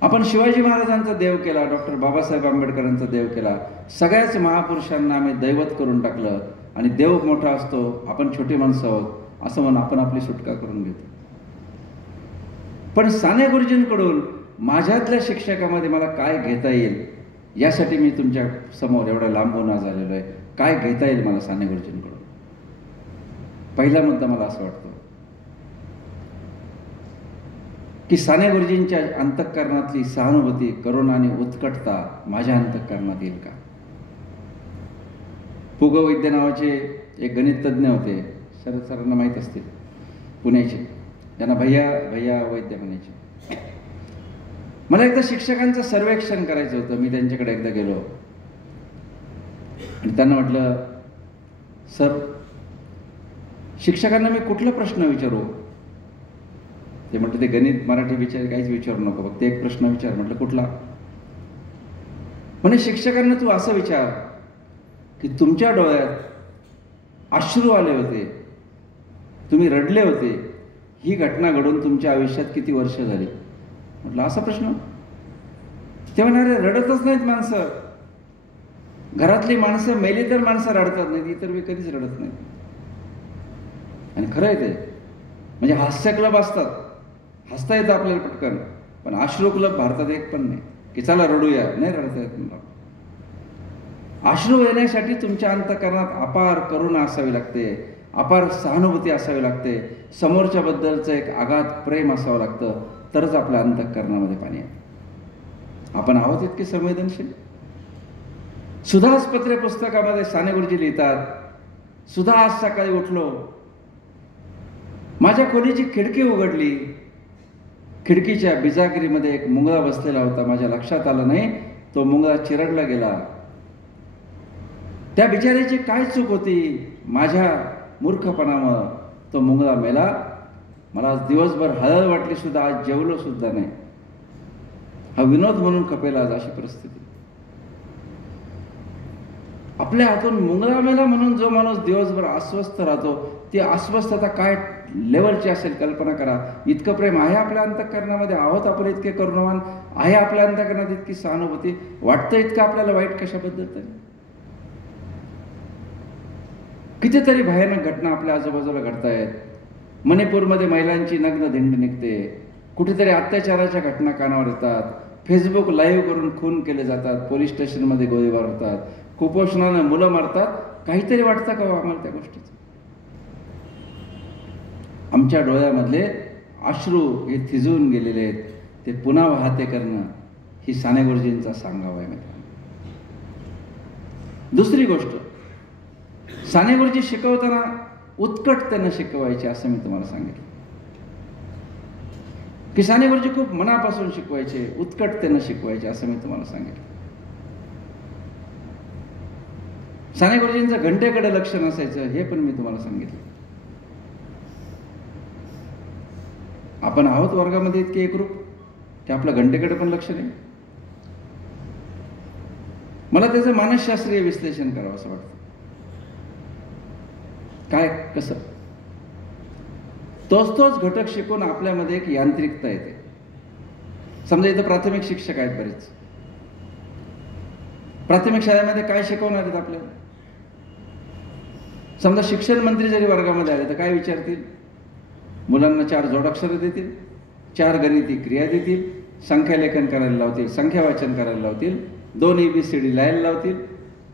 आपण शिवाजी महाराजांचा देव केला, डॉक्टर बाबासाहेब आंबेडकरांचा देव केला, सगळ्याच महापुरुषांना आम्ही दैवत करून टाकलं आणि देव मोठा असतो, आपण छोटी माणसं आहोत असं म्हणून आपण आपली सुटका करून घेतो. पण साने गुरुजींकडून माझ्यातल्या शिक्षकामध्ये मला काय घेता येईल यासाठी मी तुमच्या समोर एवढा लांबून आज आलेलो आहे. काय घेता येईल मला साने गुरुजींकडून? पहिला मुद्दा मला असं वाटतं की साने गुरुजींच्या अंतःकरणातली सहानुभूती, करुणा आणि उत्कटता माझ्या अंतःकरणात येईल का? पु ग वैद्य नावाचे एक गणित तज्ज्ञ होते, शरद सरांना माहीत असतील, पुण्याचे. त्यांना भैया भैया वैद्य म्हणायचे. मला एकदा शिक्षकांचं सर्वेक्षण करायचं होतं. मी त्यांच्याकडे एकदा गेलो आणि त्यांना म्हटलं, सर शिक्षकांना मी कुठला प्रश्न विचारू? ते म्हटलं ते गणित मराठी विचार काहीच विचारू नको, फक्त एक प्रश्न विचार. म्हटलं कुठला? म्हणे शिक्षकांना तू असं विचार की तुमच्या डोळ्यात अश्रू आले होते, तुम्ही रडले होते, ही घटना घडून तुमच्या आयुष्यात किती वर्ष झाली? म्हटलं असा प्रश्न? ते म्हणाले रडतच नाहीत माणसं, घरातली माणसं मेली तर माणसं रडतात नाहीत, इतर वेळी कधीच रडत नाहीत. आणि खरं आहे ते. म्हणजे हास्य क्लब असतात, हसता येतं आपल्याला पटकन, पण अश्रू क्लब भारतात एक पण नाही की चला रडूया, नाही रडता येत मला. अश्रू येण्यासाठी तुमच्या अंतःकरणात अपार करुणा असावी लागते, अपार सहानुभूती असावी लागते, समोरच्या बद्दलचं एक आघात प्रेम असावं लागतं, तरच आपल्या अंतःकरणामध्ये पाणी आहे. आपण आहोत इतके संवेदनशील? सुधास्पत्रे पुस्तकामध्ये साने गुरुजी लिहितात, सुधा आज सकाळी उठलो, माझ्या खोलीची खिडकी उघडली, खिडकीच्या बिजागिरीमध्ये एक मुंगळा बसलेला होता. माझ्या लक्षात आलं नाही, तो मुंगळा चिरडला गेला. त्या बिचाऱ्याची काय चूक होती? माझ्या मूर्खपणामुळं तो मुंगळा मेला. मला आज दिवसभर हळद वाटली सुद्धा, आज जेवलो सुद्धा नाही. हा विनोद म्हणून खपेल आज अशी परिस्थिती. आपल्या हातून मुंगळा मेला म्हणून जो माणूस दिवसभर अस्वस्थ राहतो, ती अस्वस्थता काय लेवलची असेल कल्पना करा. इतकं प्रेम आहे आपल्या अंतःकरणामध्ये, आहोत आपण इतके करुणावान, आहे आपल्या अंतःकरणात इतकी सहानुभूती, वाटतं इतकं आपल्याला वाईट कशाबद्दल तरी. कितीतरी भयानक घटना आपल्या आजूबाजूला घडतायत. मणिपूरमध्ये महिलांची नग्न धिंड निघते, कुठेतरी अत्याचाराच्या घटना कानावर येतात, फेसबुक लाईव्ह करून खून केले जातात, पोलीस स्टेशनमध्ये गोळीबार होतात, कुपोषणाने मुलं मारतात. काहीतरी वाटतं का आम्हाला त्या गोष्टीचं? आमच्या डोळ्यामधले अश्रू हे थिजून गेलेले आहेत, ते पुन्हा वाहते करणं ही साने गुरुजींचा सांगावा आहे मित्रांनो. दुसरी गोष्ट, साने गुरुजी शिकवताना उत्कटतेनं शिकवायचे असं मी तुम्हाला सांगितलं की साने गुरुजी खूप मनापासून शिकवायचे, उत्कटतेनं शिकवायचे असं मी तुम्हाला सांगितलं. साने गुरुजींचं घंटेकडे लक्ष नसायचं हे पण मी तुम्हाला सांगितलं. आपण आहोत वर्गामध्ये इतके एकरूप की आपल्या घंटेकडे पण लक्ष नाही. मला त्याचं मानसशास्त्रीय विश्लेषण करावं असं वाटतं. काय कसं? तोच घटक शिकून आपल्यामध्ये एक यांत्रिकता येते. समजा इथं प्राथमिक शिक्षक आहेत बरेच. प्राथमिक शाळेमध्ये काय शिकवणार आहेत आपल्याला? समजा शिक्षण मंत्री जरी वर्गामध्ये आले तर काय विचारतील? मुलांना 4 जोडाक्षरं देतील, 4 गणिती क्रिया देतील, संख्यालेखन करायला लावतील, संख्या वाचन करायला लावतील, 2 ABCD लिहायला लावतील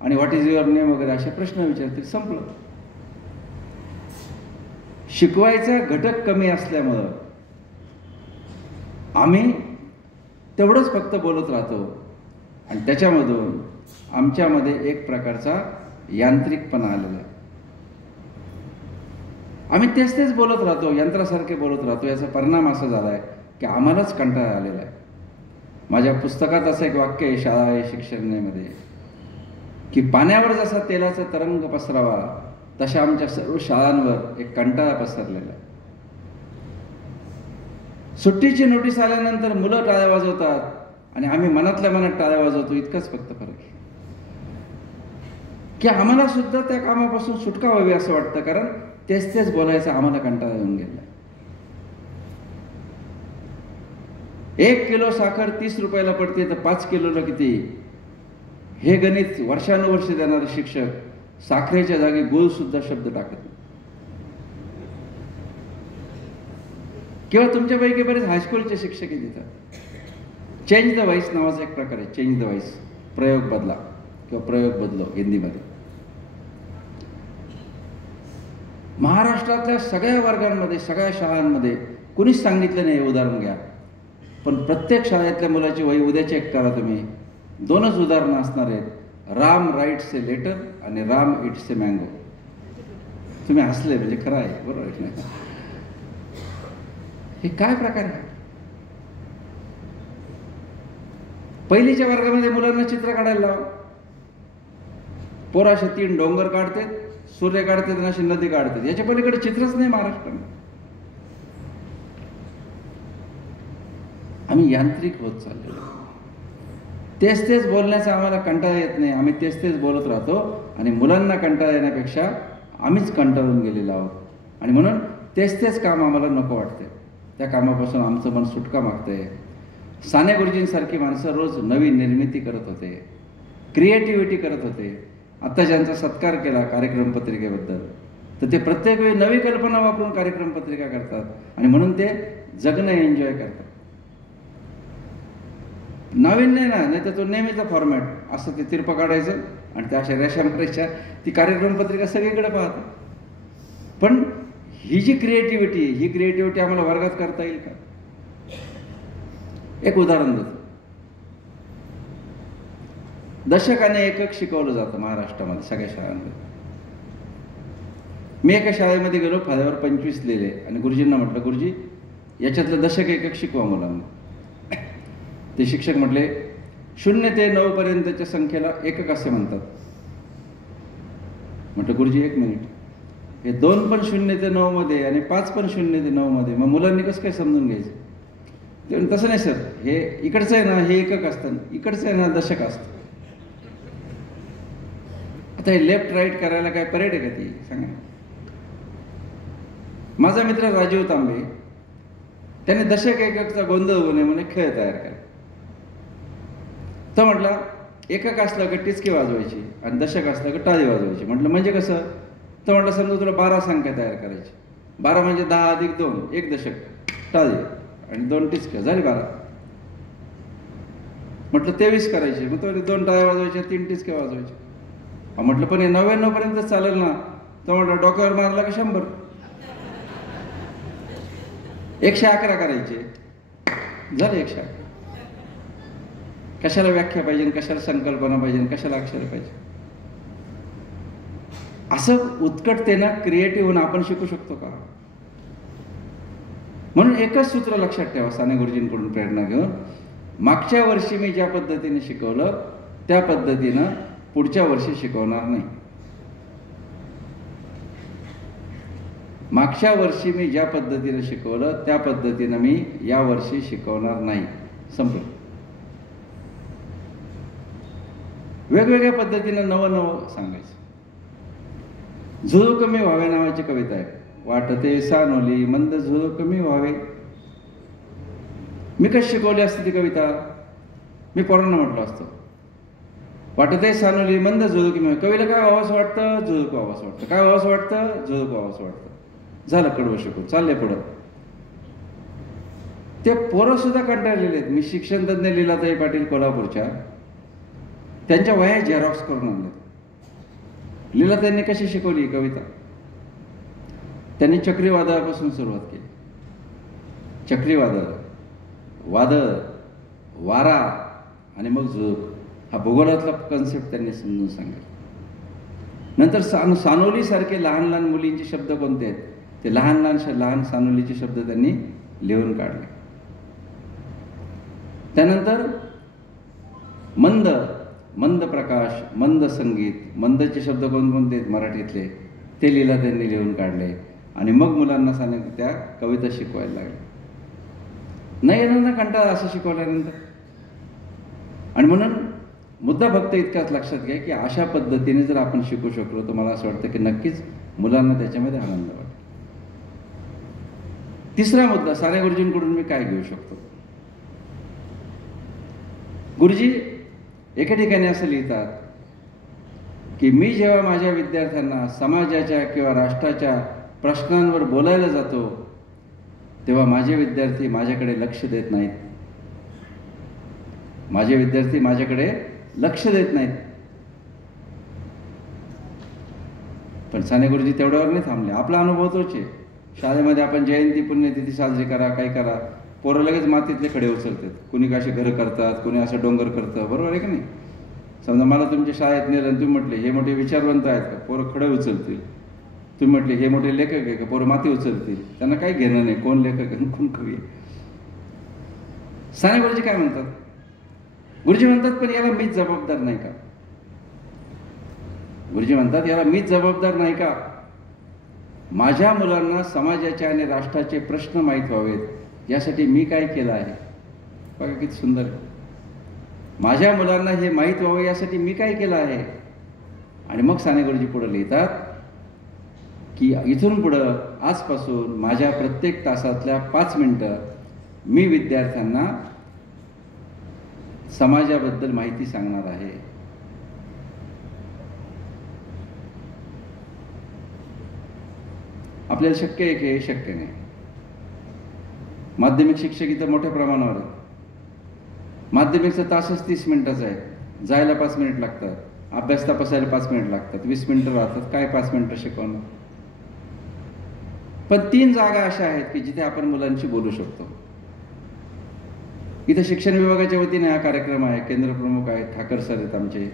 आणि व्हॉट इज युअर नेम वगैरे असे प्रश्न विचारतील. संपलं. शिकवायचा घटक कमी असल्यामुळं आम्ही तेवढंच फक्त बोलत राहतो आणि त्याच्यामधून आमच्यामध्ये एक प्रकारचा यांत्रिकपणा आलेला आहे. आम्ही तेच बोलत राहतो, यंत्रासारखे बोलत राहतो. याचा परिणाम असा झाला आहे की आम्हालाच कंटाळा आलेला आहे. माझ्या पुस्तकात असं एक वाक्य आहे शाळा आहे शिक्षणामध्ये, की पाण्यावर जसा तेलाचा तरंग पसरावा तशा आमच्या सर्व शाळांवर एक कंटाळा पसरलेला आहे. सुट्टीची नोटीस आल्यानंतर मुलं टाळ्या वाजवतात आणि आम्ही मनातल्या मनात टाळ्या वाजवतो. इतकंच फक्त फरक आहे की आम्हाला सुद्धा त्या कामापासून सुटका व्हावी असं वाटतं, कारण तेच बोलायचं आम्हाला कंटाळा येऊन गेला. 1 किलो साखर 30 रुपयाला पडते तर 5 किलोला किती? हे गणित वर्षानुवर्ष देणारे शिक्षक साखरेच्या जागी गुळ सुद्धा शब्द टाकत नाही. किंवा तुमच्यापैकी बरेच हायस्कूलचे शिक्षक आहेत तिथं. चेंज द व्हॉइस नावाचा एक प्रकार आहे. चेंज द व्हॉइस, प्रयोग बदला किंवा प्रयोग बदलो हिंदीमध्ये. महाराष्ट्रातल्या सगळ्या वर्गांमध्ये, सगळ्या शाळांमध्ये कुणीच सांगितलं नाही. उदाहरण घ्या, पण प्रत्येक शाळेतल्या मुलाची वही उद्या चेक करा तुम्ही. 2च उदाहरणं असणार आहेत. राम राईट्स ए लेटर आणि राम इट्स ए मँगो. तुम्ही हसले म्हणजे खरं आहे, बरोबर आहे नाही? हे काय प्रकार आहे? पहिलीच्या वर्गामध्ये मुलांना चित्र काढायला लावा. पोराशे 3 डोंगर काढतात, सूर्य काढतात आणि अशी नदी काढतात. याच्या पलीकडे चित्रच नाही महाराष्ट्रामध्ये. आम्ही यांत्रिक होत चाललेलो. तेच बोलण्याचा आम्हाला कंटाळा येत नाही. आम्ही तेच बोलत राहतो आणि मुलांना कंटाळा येण्यापेक्षा आम्हीच कंटाळून गेलेलो आहोत. आणि म्हणून तेच काम आम्हाला नको वाटते. त्या कामापासून आमचं मन सुटका मागतंय. साने गुरुजींसारखी माणसं रोज नवीन निर्मिती करत होते, क्रिएटिव्हिटी करत होते. आता ज्यांचा सत्कार केला कार्यक्रम पत्रिकेबद्दल, तर ते प्रत्येक वेळी नवी कल्पना वापरून कार्यक्रम पत्रिका करतात आणि म्हणून ते जगणं एन्जॉय करतात. नाविन्य नाही तर तो नेहमीचा फॉर्मॅट असं ते तिरपं काढायचं आणि त्या अशा रेषा मारायच्या. ती कार्यक्रम पत्रिका सगळीकडे पाहतात. पण ही जी क्रिएटिव्हिटी आम्हाला वर्गात करता येईल का? एक उदाहरण देतो. दशकाने एकक शिकवलं जातं महाराष्ट्रामध्ये सगळ्या शाळांमध्ये. मी एका शाळेमध्ये गेलो, फळ्यावर 25 लिहिले आणि गुरुजींना म्हटलं, गुरुजी याच्यातलं दशक एकक शिकवा मुलांना. ते शिक्षक म्हटले, 0 ते 9 पर्यंतच्या संख्येला एकक असे म्हणतात. म्हटलं गुरुजी एक मिनिट, हे 2 पण 0 ते 9 मध्ये आणि 5 पण 0 ते 9 मध्ये, मग मुलांनी कसं काय समजून घ्यायचं? ते तसं नाही सर, हे इकडचं आहे ना हे एकक असतं, इकडचं आहे ना दशक असतं. आता हे लेफ्ट राईट करायला काय परेड आहे का ती? सांगा. माझा मित्र राजीव तांबे, त्याने दशक एककचा गोंधळ होऊ नये म्हणून खेळ तयार केला. तो म्हटला एकक असलं की टिचकी वाजवायची आणि दशक असलं की टाळी वाजवायची. म्हटलं म्हणजे कसं? तो म्हटलं समजा तुला 12 संख्या तयार करायची. 12 म्हणजे 10 अधिक 2, 1 दशक, टाळी आणि 2 टिचक्या, झाली 12. म्हटलं 23 करायची. मग तो 2 टाळ्या वाजवायच्या, 3 टिचक्या वाजवायच्या. म्हटलं पण हे 99 पर्यंत चालेल ना? तो म्हटलं डोक्यावर मारला की 100. 111 करायचे, झाले 111. कशाला व्याख्या पाहिजे, कशाला संकल्पना पाहिजे, कशाला अक्षर पाहिजे? असं उत्कटतेनं क्रिएटिव्ह होऊन आपण शिकू शकतो का? म्हणून एकच सूत्र लक्षात ठेवा, साने गुरुजींकडून प्रेरणा घेऊन. मागच्या वर्षी मी ज्या पद्धतीने शिकवलं त्या पद्धतीनं पुढच्या वर्षी शिकवणार नाही. मागच्या वर्षी मी ज्या पद्धतीने शिकवलं त्या पद्धतीनं मी या वर्षी शिकवणार नाही. संपलं. वेगवेगळ्या पद्धतीनं नवं सांगायचं. झुळू कमी व्हावे नावाची कविता आहे. वाटते सानोली मंद झुळू कमी व्हावे. मी कशी शिकवली असते ती कविता? मी पोरांना म्हटलं असतं, वाटते सानोली मंद झुळू कमी व्हावे. कवीला काय व्हावंसं वाटतं? झुळूक व्हावंसं वाटतं. काय व्हावंसं वाटतं? झुळूक व्हावंसं वाटतं. झालं कडवं शिकून, चालले पुढं. ते पोरं सुद्धा कंटाळलेले आहेत. मी शिक्षण तज्ञ लीलाताई पाटील कोल्हापूरच्या, त्यांच्या वह्या झेरॉक्स करून आणल्या. लीलाताईंनी कशी शिकवली कविता? त्यांनी चक्रीवादळापासून सुरुवात केली. चक्रीवादळ, वादळ, वारा आणि मग झोप, हा भूगोलातला कन्सेप्ट त्यांनी समजून सांगितला. नंतर सानोलीसारखे लहान लहान मुलींचे शब्द कोणते आहेत ते लहान सानोलीचे शब्द त्यांनी लिहून काढले. त्यानंतर मंद, मंद प्रकाश, मंद संगीत, मंदचे शब्द कोणकोणते आहेत मराठीतले ते लीलाताईंनी लिहून काढले. आणि मग मुलांना सांगितलं, त्या कविता शिकवायला लागल्या. नाही येणार ना कंटाळा असं शिकवल्यानंतर. आणि म्हणून मुद्दा फक्त इतकाच लक्षात घ्या की अशा पद्धतीने जर आपण शिकू शकलो तर मला असं वाटतं की नक्कीच मुलांना त्याच्यामध्ये आनंद वाटेल. तिसरा मुद्दा, साने गुरुजींकडून मी काय घेऊ शकतो? गुरुजी एका ठिकाणी असं लिहितात की मी जेव्हा माझ्या विद्यार्थ्यांना समाजाच्या किंवा राष्ट्राच्या प्रश्नांवर बोलायला जातो तेव्हा माझे विद्यार्थी माझ्याकडे लक्ष देत नाहीत. माझे विद्यार्थी माझ्याकडे लक्ष देत नाहीत. पण साने गुरुजी तेवढ्यावर नाही थांबले. आपला अनुभव तोच आहे. शाळेमध्ये आपण जयंती पुण्यतिथी साजरी करा, काय करा, पोरं लगेच मातीतले खडे उचलतात. कुणी कशी घरं करतात, कुणी असं डोंगर करतं, बरोबर आहे की नाही? समजा मला तुमच्या शाळेत नेलं आणि तुम्ही म्हटले हे मोठे विचारवंत आहेत का, पोरं खडे उचलतील. तुम्ही म्हटले हे मोठे लेखक आहे का, पोरं माती उचलतील. त्यांना काही घेणं नाही कोण लेखक आहे कोण कवी आहे. साने गुरुजी काय म्हणतात? गुरुजी म्हणतात पण याला मीच जबाबदार नाही का? गुरुजी म्हणतात याला मीच जबाबदार नाही का? माझ्या मुलांना समाजाचे आणि राष्ट्राचे प्रश्न माहीत व्हावेत यासाठी मी काय केलं आहे? बघा किती सुंदर. माझ्या मुलांना हे माहीत व्हावं यासाठी मी काय केलं आहे? आणि मग साने गुरुजी पुढे लिहितात की इथून पुढं आजपासून माझ्या प्रत्येक तासातल्या 5 मिनिटं मी विद्यार्थ्यांना समाजाबद्दल माहिती सांगणार आहे. आपल्याला शक्य आहे की हे शक्य नाही. माध्यमिक शिक्षक इथं मोठ्या प्रमाणावर आहेत. माध्यमिकचा तासच 30 मिनिटाचा आहे. जायला 5 मिनिट लागतात, अभ्यास तपासायला 5 मिनिट लागतात, 20 मिनिटं राहतात. काय 5 मिनिटं शिकवणं? पण 3 जागा अशा आहेत की जिथे आपण मुलांशी बोलू शकतो. इथं शिक्षण विभागाच्या वतीने हा कार्यक्रम आहे. केंद्र प्रमुख आहेत, ठाकर सर आहेत, आमचे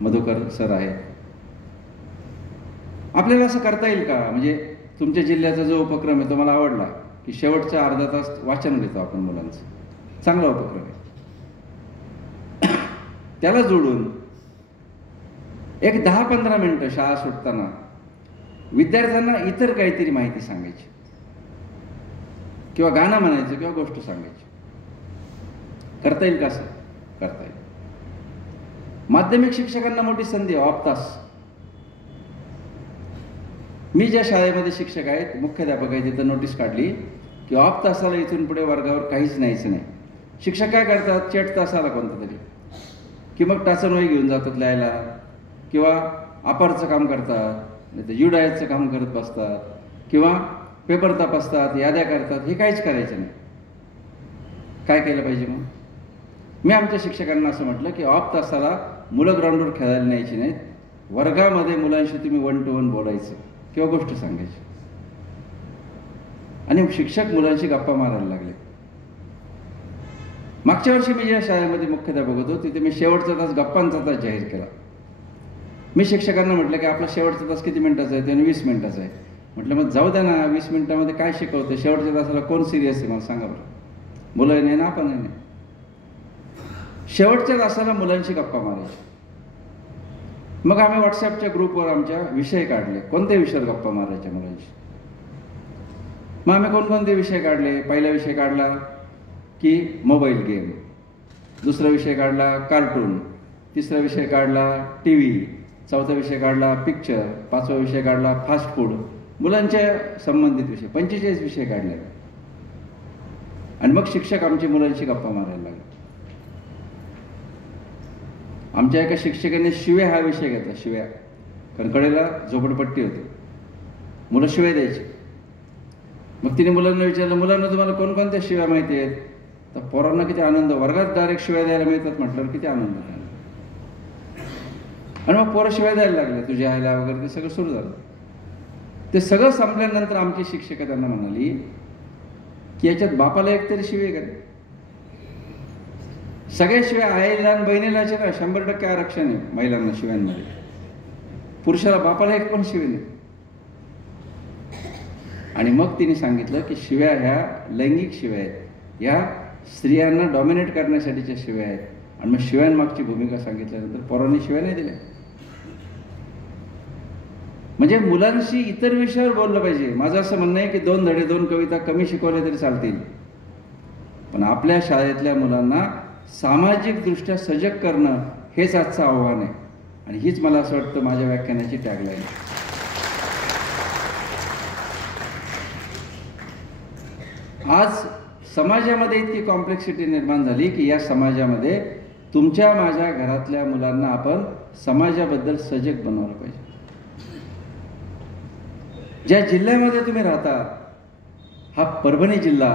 मधुकर सर आहेत. आपल्याला असं करता येईल का? म्हणजे तुमच्या जिल्ह्याचा जो उपक्रम आहे तो मला आवडला की शेवटचा अर्धा तास वाचन घेतो आपण मुलांचं. चांगला उपक्रम आहे. त्याला जोडून एक 10-15 मिनिटं शाळा सुटताना विद्यार्थ्यांना इतर काहीतरी माहिती सांगायची किंवा गाणं म्हणायचं किंवा गोष्ट सांगायची. करता येईल का? असं करता येईल. माध्यमिक शिक्षकांना मोठी संधी, ऑफ तास. मी ज्या शाळेमध्ये शिक्षक आहेत, मुख्याध्यापक आहेत, तिथं नोटीस काढली की ऑफ तासाला इथून पुढे वर्गावर काहीच न्यायचं नाही. शिक्षक काय करतात, चेट तासाला कोणतं तरी की मग टाचनवही घेऊन जातात लिहायला किंवा अपारचं काम करतात, नाही तर युडायचं काम करत बसतात किंवा पेपर तपासतात, याद्या करतात. हे काहीच करायचं नाही. काय केलं पाहिजे मग? मी आमच्या शिक्षकांना असं म्हटलं की ऑफ तासाला मुलं ग्राउंडवर खेळायला न्यायची नाहीत. वर्गामध्ये मुलांशी तुम्ही 1 to 1 बोलायचं किंवा गोष्ट सांगायची. आणि शिक्षक मुलांशी गप्पा मारायला लागले. मागच्या वर्षी मी ज्या शाळेमध्ये मुख्याध्यापक होतो तिथे मी शेवटचा तास गप्पांचा तास जाहीर केला. मी शिक्षकांना म्हटलं की आपला शेवटचा तास किती मिनिटाचा आहे? त्याने 20 मिनिटाचा आहे. म्हटलं मग जाऊ द्या ना, 20 मिनिटामध्ये काय शिकवतं? शेवटच्या तासाला कोण सिरियस आहे मला सांगा बरं. मुलं नाही ना आपण नाही. शेवटच्या तासाला मुलांशी गप्पा मारायची. मग आम्ही व्हॉट्सअपच्या ग्रुपवर आमच्या विषय काढले, कोणत्या विषयावर गप्पा मारायच्या मुलांशी. मग आम्ही कोणकोणते विषय काढले? पहिला विषय काढला की मोबाईल गेम, दुसरा विषय काढला कार्टून, तिसरा विषय काढला TV, चौथा विषय काढला पिक्चर, 5वा विषय काढला फास्ट फूड. मुलांच्या संबंधित विषय 45 विषय काढले. आणि मग शिक्षक आमच्या मुलांशी गप्पा मारायला लागले. आमच्या एका शिक्षकाने शिव्या हा विषय घेतला. शिव्या, कारण कडेला झोपडपट्टी होती, मुलं शिव्या द्यायची. मग तिने मुलांना विचारलं, मुलांना तुम्हाला कोणकोणत्या शिव्या माहिती आहेत? तर पोरांना किती आनंद, वर्गात डायरेक्ट शिव्या द्यायला मिळतात म्हटल्यावर किती आनंद झाला. आणि मग पोरं शिवाय द्यायला लागले, तुझ्या आईला वगैरे, ते सगळं सुरू झालं. ते सगळं संपल्यानंतर आमची शिक्षक त्यांना म्हणाली की याच्यात बापाला एक तरी शिवे का? सगळ्या शिवाय आईला आणि बहिणीला ना 100% आरक्षण आहे महिलांना शिव्यांमध्ये, पुरुषाला बापाला एक पण शिवे नाही. आणि मग तिने सांगितलं की शिव्या ह्या लैंगिक शिव्या आहेत, या स्त्रियांना डॉमिनेट करण्यासाठीच्या शिव्या आहेत. आणि मग शिव्यांमागची भूमिका सांगितल्यानंतर पोरांनी शिव्या नाही दिल्या. म्हणजे मुलांशी इतर विषयावर बोललं पाहिजे. माझं असं म्हणणं आहे की 2 धडे 2 कविता कमी शिकवल्या तरी चालतील, पण आपल्या शाळेतल्या मुलांना सामाजिकदृष्ट्या सजग करणं हेच आजचं आव्हान आहे. आणि हीच मला असं वाटतं माझ्या व्याख्यानाची टॅगलाईन. आज समाजामध्ये इतकी कॉम्प्लेक्सिटी निर्माण झाली की या समाजामध्ये तुमच्या माझ्या घरातल्या मुलांना आपण समाजाबद्दल सजग बनवलं पाहिजे. ज्या जिल्ह्यामध्ये तुम्ही राहता, हा परभणी जिल्हा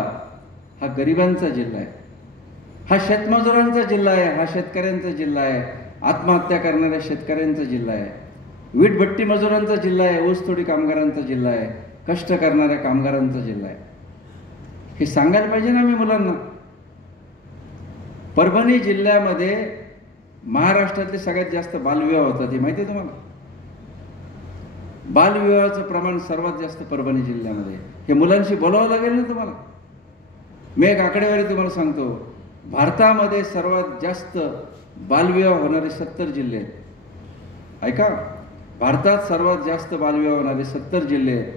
हा गरिबांचा जिल्हा आहे, हा शेतमजुरांचा जिल्हा आहे, हा शेतकऱ्यांचा जिल्हा आहे, आत्महत्या करणाऱ्या शेतकऱ्यांचा जिल्हा आहे, वीटभट्टी मजुरांचा जिल्हा आहे, ऊसतोडी कामगारांचा जिल्हा आहे, कष्ट करणाऱ्या कामगारांचा जिल्हा आहे. हे सांगायला पाहिजे ना आम्ही मुलांना. परभणी जिल्ह्यामध्ये महाराष्ट्रातले सगळ्यात जास्त बालविवाह होतात, हे माहिती आहे तुम्हाला? बालविवाहाचं प्रमाण सर्वात जास्त परभणी जिल्ह्यामध्ये. हे मुलांशी बोलावं लागेल ना तुम्हाला. मी एक आकडेवारी तुम्हाला सांगतो, भारतामध्ये सर्वात जास्त बालविवाह होणारे 70 जिल्हे आहेत. ऐका, भारतात सर्वात जास्त बालविवाह होणारे 70 जिल्हे आहेत.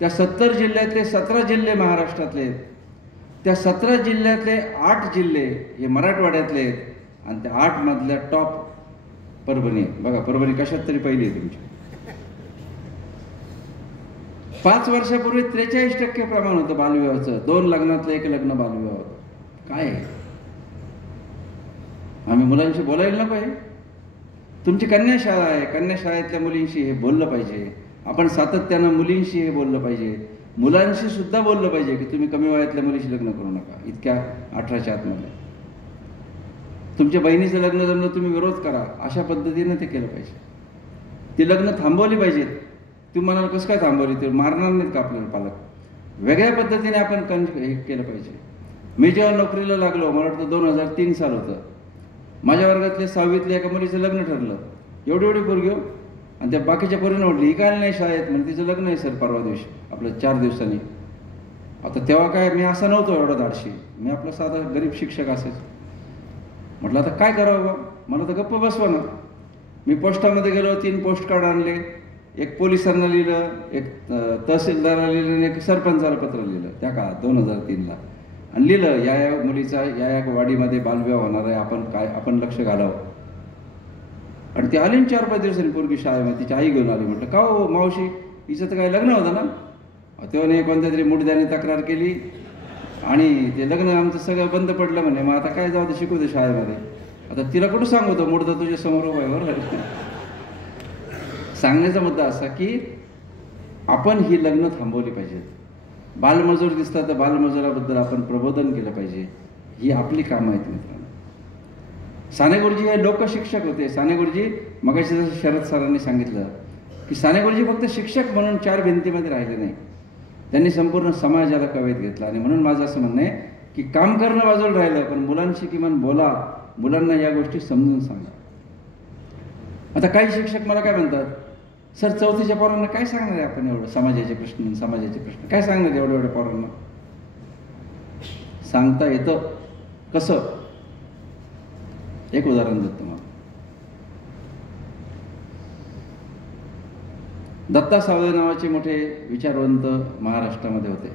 त्या 70 जिल्ह्यातले 17 जिल्हे महाराष्ट्रातले आहेत. त्या 17 जिल्ह्यातले 8 जिल्हे हे मराठवाड्यातले आहेत. आणि त्या 8 मधल्या टॉप परभणी आहे. बघा, परभणी कशात तरी पहिली आहे तुमची. 5 वर्षापूर्वी 43% प्रमाण होतं बालविवाहाचं. 2 लग्नातलं 1 लग्न बालविवाह होतं. काय आहे? आम्ही मुलांशी बोलायला नको आहे? तुमची कन्याशाळा आहे, कन्याशाळेतल्या मुलींशी हे बोललं पाहिजे. आपण सातत्यानं मुलींशी हे बोललं पाहिजे. मुलांशी सुद्धा बोललं पाहिजे की तुम्ही कमी वयातल्या मुलीशी लग्न करू नका, इतक्या 18च्या आतमध्ये. तुमच्या बहिणीचं लग्न जमलं तुम्ही विरोध करा, अशा पद्धतीनं ते केलं पाहिजे. ती लग्न थांबवली पाहिजेत. तुम्ही म्हणाल कसं काय थांबवली? ते मारणार नाहीत का आपल्याला पालक? वेगळ्या पद्धतीने आपण हे केलं पाहिजे. मी जेव्हा नोकरीला लागलो, मला वाटतं 2003 साल होतं, माझ्या वर्गातल्या 6वीतल्या एका मुलीचं लग्न ठरलं. एवढी पोरगी हो. आणि त्या बाकीच्या पोरीनं म्हटली ही काय नाही शाळेत, म्हणजे तिचं लग्न आहे सर परवा दिवशी, आपलं 4 दिवसांनी. आता तेव्हा काय मी असा नव्हतो एवढा धाडशी, मी आपला साधा गरीब शिक्षक असायचो. म्हटलं आता काय करावं बा, मला तर गप्प बसवा ना. मी पोस्टामध्ये गेलो, 3 पोस्ट कार्ड आणले. एक पोलिसांना लिहिलं, एक तहसीलदाराला लिहिलं आणि एक सरपंचाला पत्र लिहिलं त्या काळात 2003ला. आणि लिहिलं या मुलीचा या वाडीमध्ये बालविवाह होणार आहे, आपण लक्ष घालावं. आणि ती आली 4-5 दिवसांनी पोरगी शाळेमध्ये, तिची आई घेऊन आली. म्हटलं का हो मावशी, हिचं तर काही लग्न होतं ना? तेव्हा नाही कोणत्या तरी मुडद्याने तक्रार केली आणि ते लग्न आमचं सगळं बंद पडलं म्हणे. मग आता काय जाऊ दे, शिकू दे शाळेमध्ये. आता तिला कुठं सांगतो मुडदा तुझ्या समोर उभा आहे बरोबर. सांगण्याचा मुद्दा असा की आपण ही लग्न थांबवली पाहिजेत. बालमजूर दिसतात तर बालमजुराबद्दल आपण प्रबोधन केलं पाहिजे. ही आपली कामं आहेत मित्रांनो. साने गुरुजी हे लोकशिक्षक होते. साने गुरुजी मगाशी जसं शरद सरांनी सांगितलं की साने गुरुजी फक्त शिक्षक म्हणून 4 भिंतीमध्ये राहिले नाही, त्यांनी संपूर्ण समाजाला कवेत घेतला. आणि म्हणून माझं असं म्हणणं आहे की काम करणं बाजूला राहिलं, पण मुलांशी किमान बोला, मुलांना या गोष्टी समजून सांगा. आता काही शिक्षक मला काय म्हणतात, सर 4थीच्या पोरांना काय सांगणार आहे आपण एवढं समाजाचे प्रश्न काय सांगणार एवढ्या पोरांना? सांगता येतं. कसं? एक उदाहरण देतो तुम्हाला. दत्ता सावळे नावाचे मोठे विचारवंत महाराष्ट्रामध्ये होते.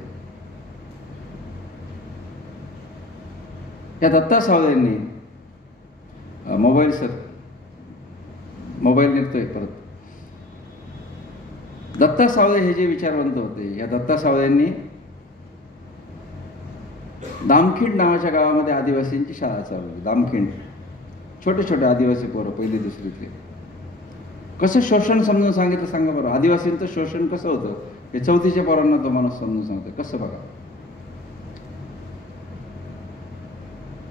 या दत्ता सावळेंनी मोबाईल निघतोय परत. दत्ता सावळे हे जे विचारवंत होते, या दत्ता सावळेंनी दामखिंड नावाच्या गावामध्ये आदिवासींची शाळा चालवली. दामखिंड, छोटे आदिवासी पोरं 1ली-2रीतले. कसं शोषण समजून सांगितलं सांगा बरं. आदिवासींचं शोषण कसं होतं हे 4थीच्या पोरांना तो माणूस समजून सांगतो. कसं बघा,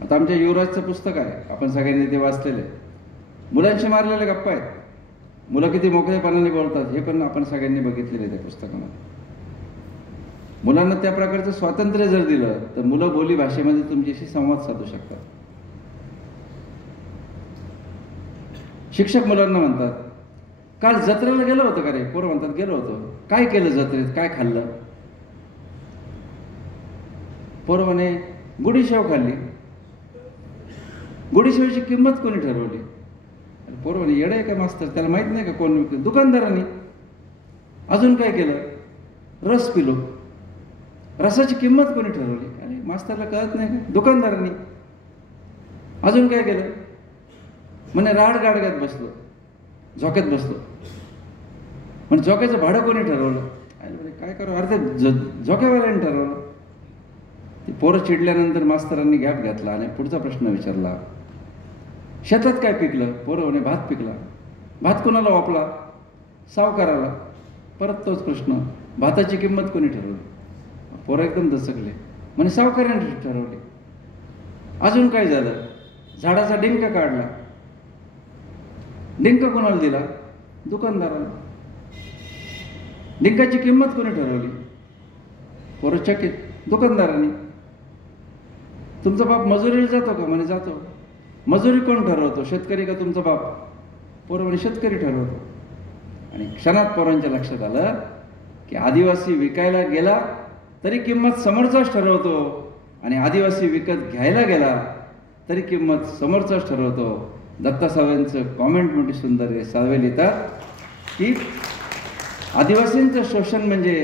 आता आमच्या युवराजचं पुस्तक आहे, आपण सगळ्यांनी ते वाचलेलं आहे. मुलांशी मारलेल्या गप्पा आहेत, मुलं किती मोकळेपणाने बोलतात हे पण आपण सगळ्यांनी बघितलेलं आहे त्या पुस्तकामध्ये. मुलांना त्या प्रकारचं स्वातंत्र्य जर दिलं तर मुलं बोली भाषेमध्ये तुमच्याशी संवाद साधू शकतात. शिक्षक मुलांना म्हणतात, काल जत्रेला गेलो होतं का रे? पोरं म्हणतात गेलो होतो. काय केलं जत्रेत, काय खाल्लं? पोरं म्हणे गुडीशेव खाल्ली. गुडीशेवची किंमत कोणी ठरवली? पोरं म्हणे येडं आहे का मास्तर, त्याला माहित नाही का कोण विकलं? दुकानदारांनी. अजून काय केलं? रस पिलो. रसाची किंमत कोणी ठरवली? अरे मास्तरला कळत नाही का? दुकानदारांनी. अजून काय केलं? म्हणे राड गाडग्यात बसलो, झोक्यात बसलो. म्हणजे झोक्याचं भाडं कोणी ठरवलं? अरे काय करू? अरे ते झोक्यावाल्याने ठरवलं. ती पोरं चिडल्यानंतर मास्तरांनी गॅप घेतला आणि पुढचा प्रश्न विचारला, शेतात काय पिकलं? पोरं म्हणे भात पिकला. भात कोणाला वापला? सावकाराला. परत तोच प्रश्न, भाताची किंमत कोणी ठरवली? पोरं एकदम दचकले, म्हणे सावकाराने ठरवली. अजून काय झालं? झाडाचा डिंक काढला. डिंक कोणाला दिला? दुकानदाराला. डिंकाची किंमत कोणी ठरवली? पोरं चकित, दुकानदारांनी. तुमचा बाप मजुरीला जातो का? म्हणे जातो. मजुरी कोण ठरवतो? शेतकरी का तुमचा बाप? पोरं म्हणे शेतकरी ठरवतो. आणि क्षणात पोरांच्या लक्षात आलं की आदिवासी विकायला गेला तरी किंमत समोरचाच ठरवतो आणि आदिवासी विकत घ्यायला गेला तरी किंमत समोरचाच ठरवतो. दत्ता सावेंचं कॉमेंट मोठी सुंदर आहे. सावे लिहितात की आदिवासींचं शोषण म्हणजे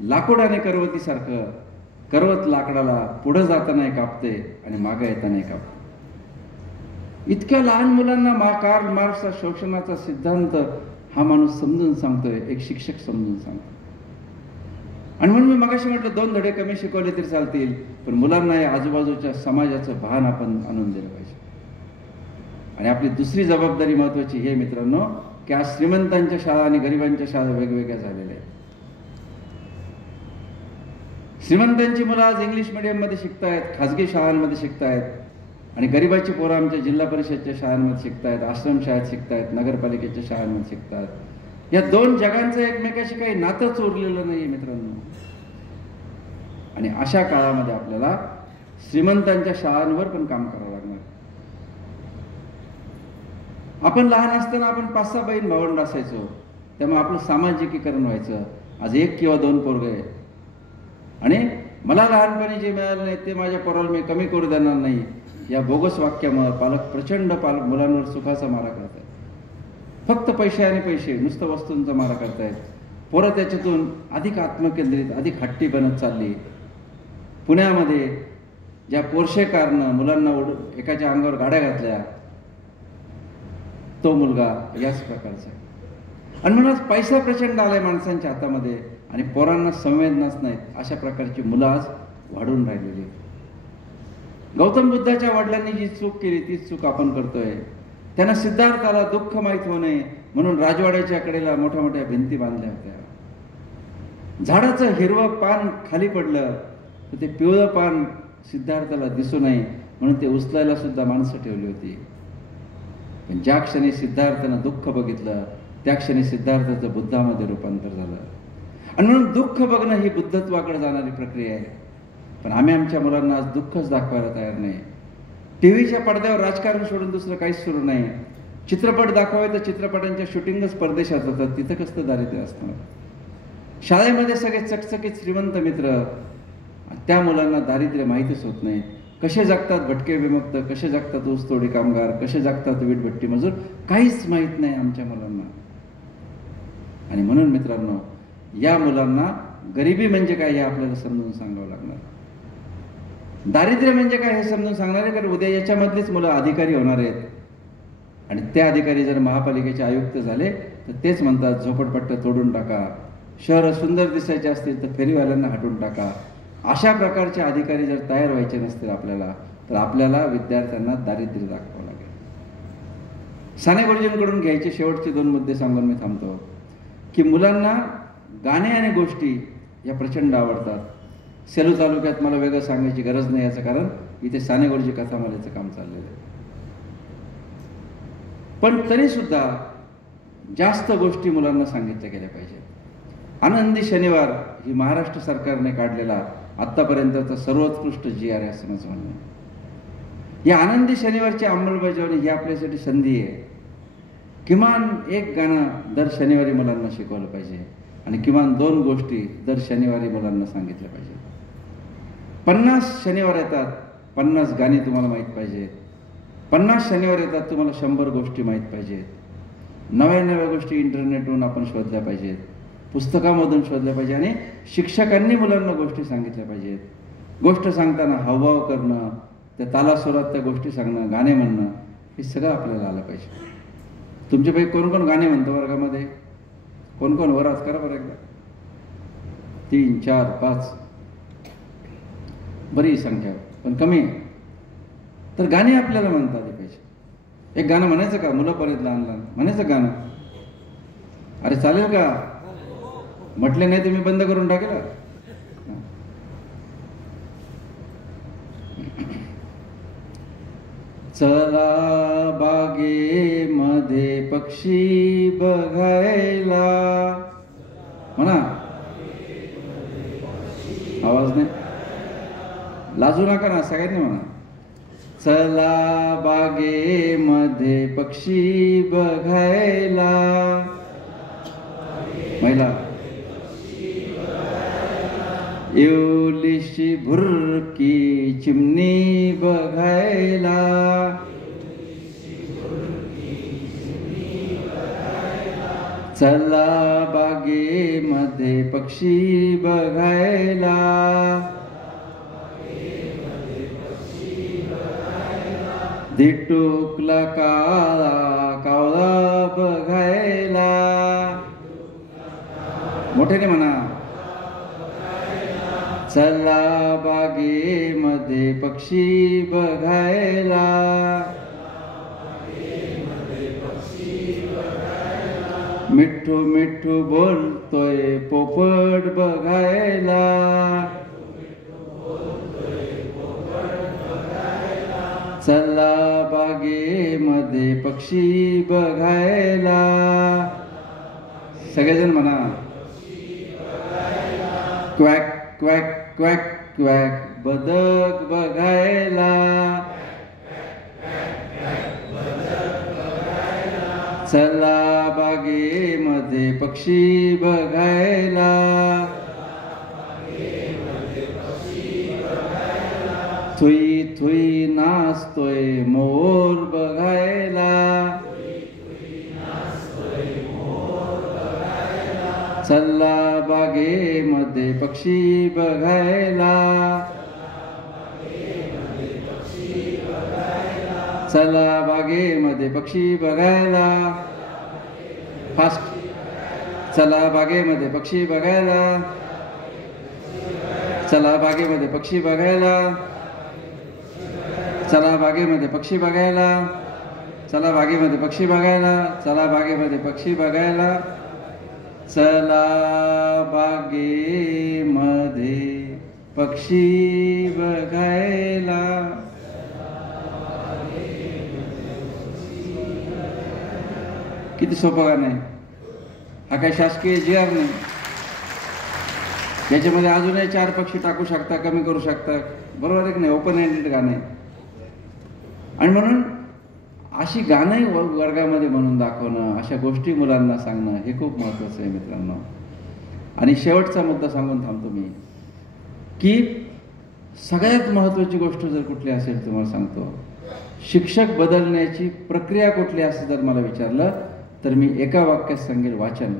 लाकूडाने करवतीसारखं, करवत लाकडाला पुढं जातानाही कापते आणि मागं येतानाही कापते. इतक्या लहान मुलांना कार्ल मार्क्सचा शोषणाचा सिद्धांत हा माणूस समजून सांगतोय, एक शिक्षक समजून सांगतो. आणि म्हणून मी मगाशी म्हटलं 2 धडे कमी शिकवले तरी चालतील, पण मुलांना या आजूबाजूच्या समाजाचं भान आपण आणून दिलं पाहिजे. आणि आपली दुसरी जबाबदारी महत्वाची हे मित्रांनो की आज श्रीमंतांच्या शाळा आणि गरिबांच्या शाळा वेगवेगळ्या झालेल्या आहेत. श्रीमंतांची मुलं आज इंग्लिश मीडियममध्ये शिकतायत, खाजगी शाळांमध्ये शिकतायत आणि गरिबाची पोरं आमच्या जिल्हा परिषदच्या शाळांमध्ये शिकतायत, आश्रमशाळेत शिकतायत, नगरपालिकेच्या शाळांमध्ये शिकतात. या 2 जगांचं एकमेकाशी काही नातंच उरलेलं नाही मित्रांनो. आणि अशा काळामध्ये आपल्याला श्रीमंतांच्या शाळांवर पण काम करावं लागणार. आपण लहान असताना आपण 5-6 बहीण भावंड असायचो, त्यामुळे आपलं सामाजिकीकरण व्हायचं. आज 1 किंवा 2 पोरगे आहे आणि मला लहानपणी जे मिळालं नाही ते माझ्या पोराला मी कमी करू देणार नाही, या बोगस वाक्यामुळे पालक प्रचंड मुलांवर सुखाचा मारा करतात. फक्त पैसे आणि पैसे, नुसतं वस्तूंचा मारा करतायत. पोरं त्याच्यातून अधिक आत्मकेंद्रित, अधिक हट्टी बनत चालली. पुण्यामध्ये ज्या पोर्शे कारनं मुलांना एकाच्या अंगावर गाड्या घातल्या, तो मुलगा याच प्रकारचा. आणि म्हणून पैसा प्रचंड आलाय माणसांच्या हातामध्ये आणि पोरांना संवेदनाच नाहीत. अशा प्रकारची मुलं आज वाढून राहिलेली. गौतम बुद्धाच्या वडिलांनी जी चूक केली तीच चूक आपण करतोय. त्यांना सिद्धार्थाला दुःख माहीत होऊ नये म्हणून राजवाड्याच्या कडेला मोठ्या मोठ्या भिंती बांधल्या होत्या. झाडाचं हिरवं पान खाली पडलं तर ते पिवळं पान सिद्धार्थाला दिसू नये म्हणून ते उचलायला सुद्धा माणसं ठेवली होती. पण ज्या क्षणी सिद्धार्थानं दुःख बघितलं त्या क्षणी सिद्धार्थाचं बुद्धामध्ये रूपांतर झालं. आणि म्हणून दुःख बघणं ही बुद्धत्वाकडे जाणारी प्रक्रिया आहे. पण आम्ही आमच्या मुलांना आज दुःखच दाखवायला तयार नाही. टीव्हीच्या पडद्यावर राजकारण सोडून दुसरं काहीच सुरू नाही. चित्रपट दाखवाय तर चित्रपटांच्या शूटिंगच परदेशात होतात, तिथं कसलं दारिद्र्य असणार. शाळेमध्ये सगळे चकचकीत श्रीमंत मित्र, त्या मुलांना दारिद्र्य माहीतच होत नाही. कसे जगतात भटके विमुक्त, कसे जगतात ऊसतोडी कामगार, कसे जगतात वीटभट्टी मजूर, काहीच माहीत नाही आमच्या मुलांना. आणि म्हणून मित्रांनो या मुलांना गरिबी म्हणजे काय हे आपल्याला समजून सांगावं लागणार. दारिद्र्य म्हणजे काय हे समजून सांगणार आहे, कारण उद्या याच्यामधलीच मुलं अधिकारी होणार आहेत. आणि त्या अधिकारी जर महापालिकेचे आयुक्त झाले तर तेच म्हणतात झोपडपट्ट्या तोडून टाका, शहरं सुंदर दिसायचे असतील तर फेरीवाल्यांना हटवून टाका. अशा प्रकारचे अधिकारी जर तयार व्हायचे नसतील आपल्याला तर आपल्याला विद्यार्थ्यांना दारिद्र्य दाखवावं लागेल. साने गुरुजींकडून घ्यायचे शेवटचे 2 मुद्दे सांगून मी थांबतो की मुलांना गाणे आणि गोष्टी या प्रचंड आवडतात. सेलू तालुक्यात मला वेगळं सांगायची गरज नाही, याचं कारण इथे साने गुरुजी कथामालेचं काम चाललेलं आहे. पण तरीसुद्धा जास्त गोष्टी मुलांना सांगितल्या गेल्या पाहिजेत. आनंदी शनिवार ही महाराष्ट्र सरकारने काढलेला आत्तापर्यंतचा सर्वोत्कृष्ट GR आहे असं माझं म्हणणं आहे. या आनंदी शनिवारची अंमलबजावणी ही आपल्यासाठी संधी आहे. किमान एक गाणं दर शनिवारी मुलांना शिकवलं पाहिजे आणि किमान 2 गोष्टी दर शनिवारी मुलांना सांगितल्या पाहिजे. 50 शनिवार येतात, 50 गाणी तुम्हाला माहीत पाहिजेत. 50 शनिवार येतात, तुम्हाला 100 गोष्टी माहीत पाहिजेत. नव्या गोष्टी इंटरनेटवरून आपण शोधल्या पाहिजेत, पुस्तकामधून शोधल्या पाहिजे आणि शिक्षकांनी मुलांना गोष्टी सांगितल्या पाहिजेत. गोष्ट सांगताना हावभाव करणं, त्या तालासुरात त्या गोष्टी सांगणं, गाणे म्हणणं, हे सगळं आपल्याला आलं पाहिजे. तुमच्यापैकी कोण कोण गाणे म्हणतो वर्गामध्ये? कोण कोण वर आज करा बरं एकदा. 3, 4, 5 बरी संख्या, पण कमी आहे. तर गाणे आपल्याला म्हणता आली पाहिजे. एक गाणं म्हणायचं का? मुलं पर्यंत लहान लहान म्हणायचं गाणं. अरे चालेल का? म्हटले नाही तर मी बंद करून टाकेल. चला बागेमध्ये पक्षी बघायला. म्हणा, आवाज नाही, लाजू नका ना, सगळ्यांनी म्हणा. चला बागेमध्ये पक्षी बघायला. महिला, येवलीशी भुरकी चिमणी बघायला. चला बागेमध्ये पक्षी बघायला. दिटुकला काळा कावळा बघायला. मोठ्याने म्हणा. चला बागेमध्ये पक्षी बघायला. मिठू मिठू बोलतोय पोपट बघायला. चला बागेमध्ये पक्षी बघायला. सगळेजण म्हणा. क्वॅक क्वॅक क्वॅक क्वॅक बदक बघायला. चला बागेमध्ये पक्षी बघायला. थुई थुई नाचतोय मोर बघायला. चला बागेमध्ये पक्षी बघायला. चला बागेमध्ये पक्षी बघायला. फास्ट. चला बागेमध्ये पक्षी बघायला. चला बागेमध्ये पक्षी बघायला. चला बागेमध्ये पक्षी बघायला. चला बागेमध्ये पक्षी बघायला. चला बागेमध्ये पक्षी बघायला. चला बागेमध्ये पक्षी बघायला. किती सोपं गाणं आहे. हा काही शासकीय GR नाही. याच्यामध्ये अजूनही 4 पक्षी टाकू शकता, कमी करू शकता. बरोबर आहे की नाही? ओपन हँडेड गाणं आहे. आणि म्हणून अशी गाणंही वर्गामध्ये म्हणून दाखवणं, अशा गोष्टी मुलांना सांगणं हे खूप महत्त्वाचं आहे मित्रांनो. आणि शेवटचा मुद्दा सांगून थांबतो मी, की सगळ्यात महत्त्वाची गोष्ट जर कुठली असेल तुम्हाला सांगतो, शिक्षक बदलण्याची प्रक्रिया कुठली असं जर मला विचारलं तर मी एका वाक्यात सांगेल, वाचन.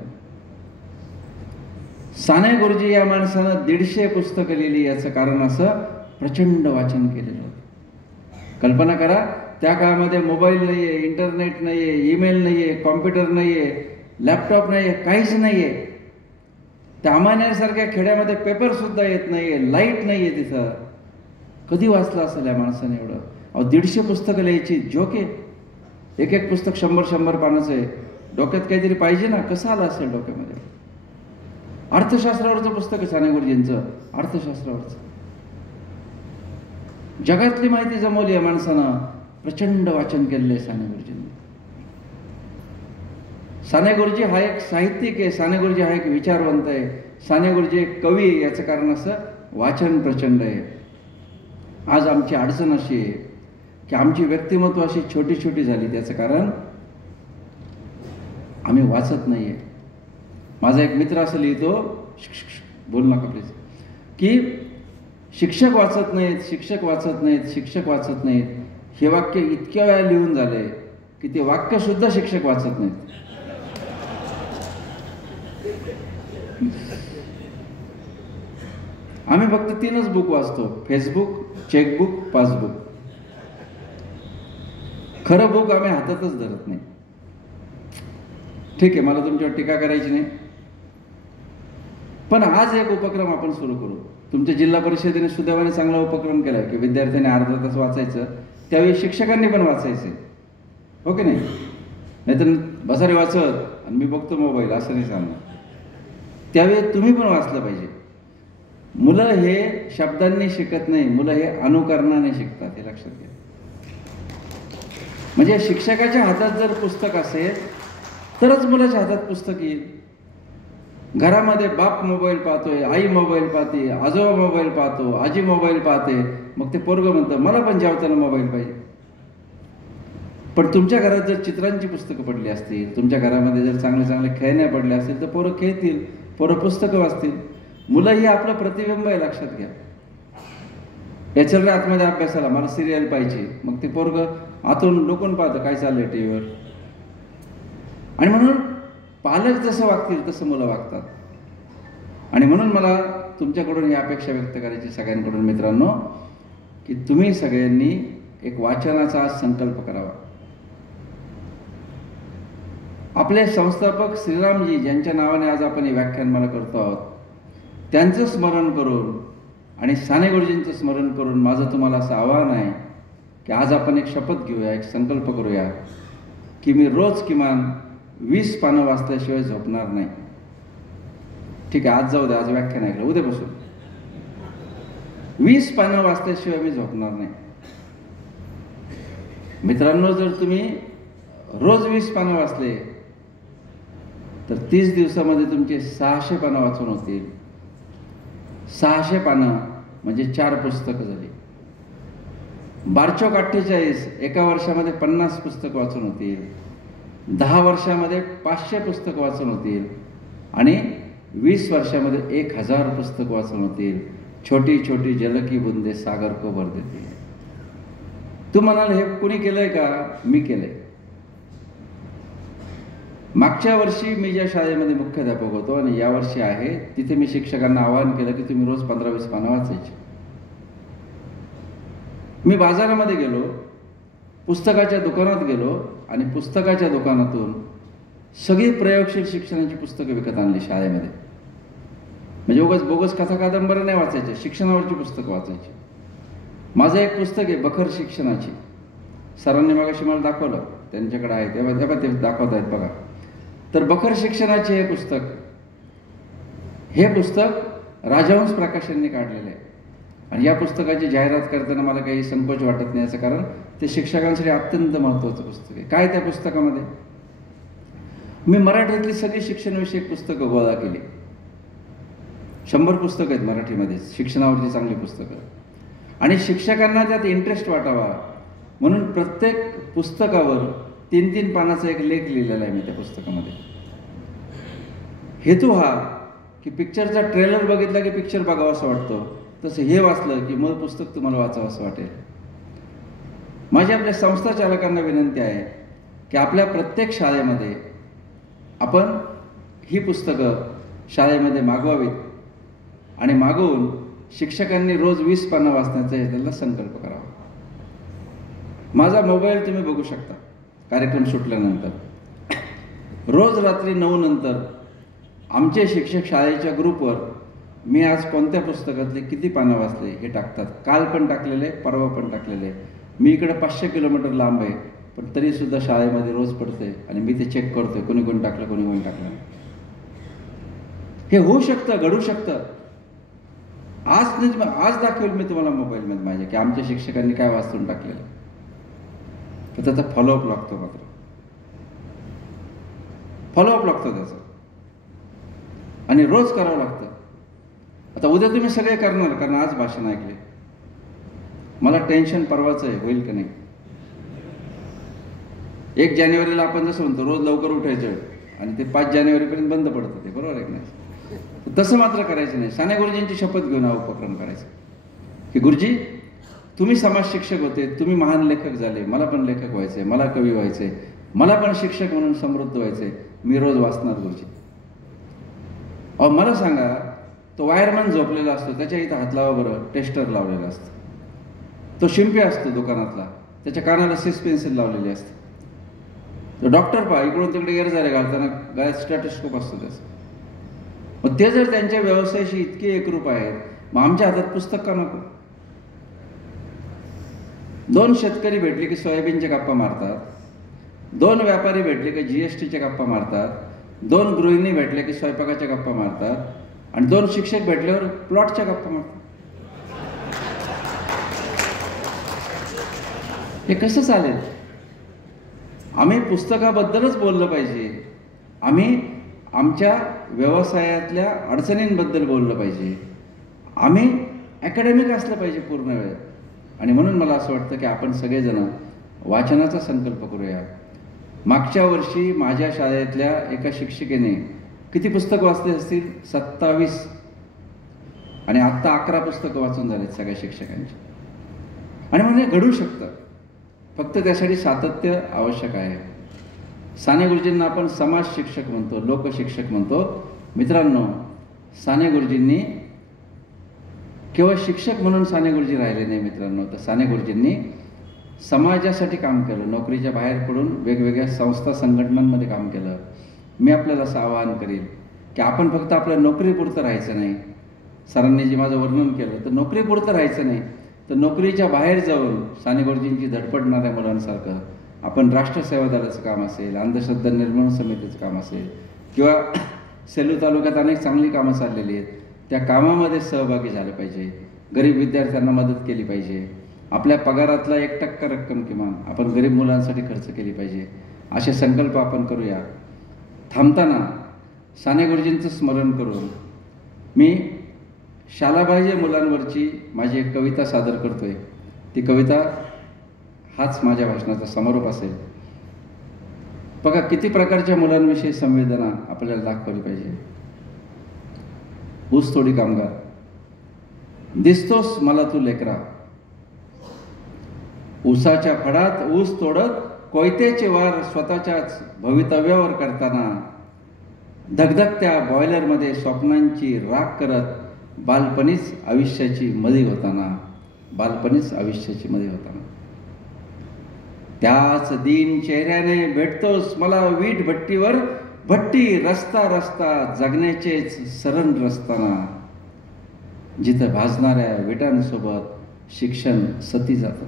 साने गुरुजी या माणसानं 150 पुस्तकं लिहिली. याचं कारण असं, प्रचंड वाचन केलेलं होतं. कल्पना करा, त्या काळामध्ये मोबाईल नाहीये, इंटरनेट नाहीये, ईमेल नाहीये, कॉम्प्युटर नाहीये, लॅपटॉप नाहीये, काहीच नाहीये. त्या अमानेरसारख्या खेड्यामध्ये पेपर सुद्धा येत नाहीये, लाईट नाहीये तिथं. कधी वाचलं असेल या माणसाने एवढं? 150 पुस्तकं लिहायची जोक आहे. एक एक पुस्तक 100-100 पानाचं आहे. डोक्यात काहीतरी पाहिजे ना, कसं आलं असेल डोक्यामध्ये? अर्थशास्त्रावरचं पुस्तक आहे साने गुरुजींचं, अर्थशास्त्रावरचं. जगातली माहिती जमवली आहे माणसानं, प्रचंड वाचन केलेलं आहे साने गुरुजींनी. साने गुरुजी हा एक साहित्यिक आहे, साने गुरुजी हा एक विचारवंत आहे, साने गुरुजी एक कवी आहे. याचं कारण असं वाचन प्रचंड आहे. आज आमची अडचण अशी आहे की आमची व्यक्तिमत्व अशी छोटी छोटी झाली. त्याचं कारण आम्ही वाचत नाहीये. माझा एक मित्र असं लिहितो, बोल नका प्लीज, की शिक्षक वाचत नाहीत, शिक्षक वाचत नाहीत, शिक्षक वाचत नाहीत. हे वाक्य इतक्या वेळा लिहून झालंय की ते वाक्य सुद्धा शिक्षक वाचत नाहीत. आम्ही फक्त 3च बुक वाचतो, फेसबुक, चेकबुक, पासबुक. खरं बुक आम्ही हातातच धरत नाही. ठीक आहे, मला तुमच्यावर टीका करायची नाही, पण आज एक उपक्रम आपण सुरू करू. तुमच्या जिल्हा परिषदेने सुदैवाने चांगला उपक्रम केला की विद्यार्थ्यांनी अर्धा तास वाचायचं, त्यावेळी शिक्षकांनी पण वाचायचे, हो की नाही? नाहीतर बसारे वाचत आणि मी बघतो मोबाईल, असं नाही सांगणार. त्यावेळी तुम्ही पण वाचलं पाहिजे. मुलं हे शब्दांनी शिकत नाही, मुलं हे अनुकरणाने शिकतात, हे लक्षात घ्या. म्हणजे शिक्षकाच्या हातात जर पुस्तक असेल तरच मुलाच्या हातात पुस्तक येईल. घरामध्ये बाप मोबाईल पाहतोय, आई मोबाईल पाहते, आजोबा मोबाईल पाहतो, आजी मोबाईल पाहते, मग ते पोरगं म्हणतं मला पण जेवताना मोबाईल पाहिजे. पण तुमच्या घरात जर चित्रांची पुस्तकं पडली असतील, तुमच्या घरामध्ये जर चांगले चांगले खेळण्या पडल्या असतील, तर पोरं खेळतील, पोरं पुस्तकं वाचतील. मुलं ही आपलं प्रतिबिंब आहे, लक्षात घ्या. याच्या रे आतमध्ये अभ्यासाला मला सिरियल पाहिजे, मग ते पोरगं आतून डोकून पाहतं काय चाललंय टीव्हीवर. आणि म्हणून पालक जसं वागतील तसं मुलं वागतात. आणि म्हणून मला तुमच्याकडून ही अपेक्षा व्यक्त करायची सगळ्यांकडून मित्रांनो, की तुम्ही सगळ्यांनी एक वाचनाचा आज संकल्प करावा. आपले संस्थापक श्रीरामजी ज्यांच्या नावाने आज आपण हे व्याख्यानमाला करतो आहोत, त्यांचं स्मरण करून आणि साने गुरुजींचं स्मरण करून माझं तुम्हाला असं आवाहन आहे की आज आपण एक शपथ घेऊया, एक संकल्प करूया की मी रोज किमान 20 पानं वाचल्याशिवाय झोपणार नाही. ठीक आहे, आज जाऊ दे, आज व्याख्यान ऐकलं, उद्यापासून 20 पानं वाचल्याशिवाय मी झोपणार नाही. मित्रांनो, जर तुम्ही रोज 20 पानं वाचले तर 30 दिवसामध्ये तुमचे 600 पानं वाचून होतील. 600 पानं म्हणजे 4 पुस्तकं झाली. 1248 एका वर्षामध्ये 50 पुस्तकं वाचून होतील. 10 वर्षामध्ये 500 पुस्तकं वाचून होतील आणि 20 वर्षामध्ये 1000 पुस्तकं वाचून होतील. छोटी छोटी जलकी बुंदे सागर को भर देतील. तू म्हणाल हे कुणी केलंय का? मी केलंय. मागच्या वर्षी मी ज्या शाळेमध्ये मुख्याध्यापक होतो आणि यावर्षी आहे तिथे मी शिक्षकांना आवाहन केलं की तुम्ही रोज 15-20 पानं वाचायची. मी बाजारामध्ये गेलो, पुस्तकाच्या दुकानात गेलो आणि पुस्तकाच्या दुकानातून सगळी प्रयोगशील शिक्षणाची पुस्तकं विकत आणली शाळेमध्ये. म्हणजे उगाच बोगस कथा कादंबऱ्या नाही वाचायच्या, शिक्षणावरची पुस्तकं वाचायची. माझं एक पुस्तक आहे बखर शिक्षणाची. सरांनी मगाशी मला दाखवलं, त्यांच्याकडे आहे तेव्हा ते दाखवत आहेत बघा. तर बखर शिक्षणाचे हे पुस्तक राजहंस प्रकाशनने काढलेलं आहे. आणि या पुस्तकाची जाहिरात करताना मला काही संकोच वाटत नाही, याचं कारण ते शिक्षकांसाठी अत्यंत महत्त्वाचं पुस्तक आहे. काय त्या पुस्तकामध्ये मी मराठीतली सगळी शिक्षणविषयक पुस्तकं गोळा केली. 100 पुस्तकं आहेत मराठीमध्ये शिक्षणावरची चांगली पुस्तकं. आणि शिक्षकांना त्यात इंटरेस्ट वाटावा म्हणून प्रत्येक पुस्तकावर 3-3 पानाचा एक लेख लिहिलेला आहे मी त्या पुस्तकामध्ये. हेतू हा की पिक्चरचा ट्रेलर बघितला की पिक्चर बघावं असं वाटतं, तसं हे वाचलं की मग पुस्तक तुम्हाला वाचावं असं वाटेल. माझी आपल्या संस्था चालकांना विनंती आहे की आपल्या प्रत्येक शाळेमध्ये आपण ही पुस्तकं शाळेमध्ये मागवावीत आणि मागवून शिक्षकांनी रोज 20 पानं वाचण्याचा त्याला संकल्प करावा. माझा मोबाईल तुम्ही बघू शकता कार्यक्रम सुटल्यानंतर. रोज रात्री 9 नंतर आमचे शिक्षक शाळेच्या ग्रुपवर मी आज कोणत्या पुस्तकातले किती पानं वाचले हे टाकतात. काल पण टाकलेले, परवा पण टाकलेले. मी इकडे 500 किलोमीटर लांब आहे, पण तरीसुद्धा शाळेमध्ये रोज पडते आणि मी ते चेक करतोय कोणी कोणी टाकलं कोणी कोणी टाकलं. हे होऊ शकतं, घडू शकतं. आज दाखवेल मी तुम्हाला मोबाईलमध्ये माझ्या की आमच्या शिक्षकांनी काय वाचून टाकलेलं. तर त्याचा फॉलोअप लागतो, मात्र फॉलोअप लागतो त्याचा, आणि रोज करावं लागतं. आता उद्या तुम्ही सगळे करणार, कारण आज भाषण ऐकले. मला टेन्शन परवाच आहे, होईल का नाही. 1 जानेवारीला आपण जसं म्हणतो रोज लवकर उठायचं आणि ते 5 जानेवारीपर्यंत बंद पडतं, ते बरोबर आहे की नाही. तसं मात्र करायचं नाही. साने गुरुजींची शपथ घेऊन हा उपक्रम करायचा की गुरुजी तुम्ही समाज शिक्षक होते, तुम्ही महान लेखक झाले, मला पण लेखक व्हायचंय, मला कवी व्हायचंय, मला पण शिक्षक म्हणून समृद्ध व्हायचंय, मी रोज वाचणार गुरुजी. अहो मला सांगा, तो वायरमॅन झोपलेला असतो, त्याच्या इथं हात लावा बरं, टेस्टर लावलेला असतो. तो शिंपी असतो दुकानातला, त्याच्या कानाला सिस पेन्सिल लावलेली असते. तो डॉक्टर पहा इकडून तिकडे गेर झाले घालताना गळ्यात स्टॅटोस्कोप असतो त्याचा. मग ते जर त्यांच्या व्यवसायाशी इतके एकरूप आहेत, मग आमच्या हातात पुस्तक का नको. 2 शेतकरी भेटले की सोयाबीनच्या गप्पा मारतात, 2 व्यापारी भेटले की GSTच्या गप्पा मारतात, 2 गृहिणी भेटले की स्वयंपाकाच्या गप्पा मारतात, आणि 2 शिक्षक भेटल्यावर प्लॉटच्या गप्पा मारतात. हे कसं चालेल. आम्ही पुस्तकाबद्दलच बोललं पाहिजे, आम्ही आमच्या व्यवसायातल्या अडचणींबद्दल बोललं पाहिजे, आम्ही अकॅडमिक असलं पाहिजे पूर्ण वेळ. आणि म्हणून मला असं वाटतं की आपण सगळेजण वाचनाचा संकल्प करूया. मागच्या वर्षी माझ्या शाळेतल्या एका शिक्षिकेने किती पुस्तकं वाचली असतील, 27, आणि आत्ता 11 पुस्तकं वाचून झालेत सगळ्या शिक्षकांची. आणि म्हणून हे घडू शकतं, फक्त त्यासाठी सातत्य आवश्यक आहे. साने गुरुजींना आपण समाज शिक्षक म्हणतो, लोकशिक्षक म्हणतो. मित्रांनो, साने गुरुजींनी केवळ शिक्षक म्हणून साने गुरुजी राहिले नाही मित्रांनो, तर साने गुरुजींनी समाजासाठी काम केलं, नोकरीच्या बाहेर पडून वेगवेगळ्या संस्था संघटनांमध्ये काम केलं. मी आपल्याला असं आवाहन करेल की आपण फक्त आपल्या नोकरीपुरतं राहायचं नाही. सरांनी जे माझं वर्णन केलं, तर नोकरीपुरतं राहायचं नाही, तर नोकरीच्या बाहेर जाऊन साने गुरुजींची धडपडणाऱ्या मुलांसारखं आपण राष्ट्रसेवा दलाचं काम असेल, अंधश्रद्धा निर्मूलन समितीचं काम असेल, किंवा सेलू तालुक्यात अनेक चांगली कामं चाललेली आहेत, त्या कामामध्ये सहभागी झालं पाहिजे. गरीब विद्यार्थ्यांना मदत केली पाहिजे. आपल्या पगारातला 1% रक्कम किमान आपण गरीब मुलांसाठी खर्च केली पाहिजे. असे संकल्प आपण करूया. थांबताना साने गुरुजींचं स्मरण करून मी शालाबाह्य मुलांवरची माझी एक कविता सादर करतोय. ती कविता हाच माझ्या भाषणाचा समारोप असेल. बघा किती प्रकारच्या मुलांविषयी संवेदना आपल्याला दाखवली पाहिजे. ऊसतोडी कामगार. दिसतोस मला तू लेकरा, ऊसाच्या फडात ऊस तोडत कोयत्याचे वार स्वतःच्याच भवितव्यावर करताना, धगधगत्या बॉयलरमध्ये स्वप्नांची राख करत बालपणीच आयुष्याची मदी होताना, बालपणीच आयुष्याची मदी होताना. त्याच दीन चेहऱ्याने भेटतोस मला वीट भट्टीवर, भट्टी रस्ता रस्ता जगण्याचेच सरण रस्ताना, जिथं भाजणाऱ्या विटांसोबत शिक्षण सती जातं.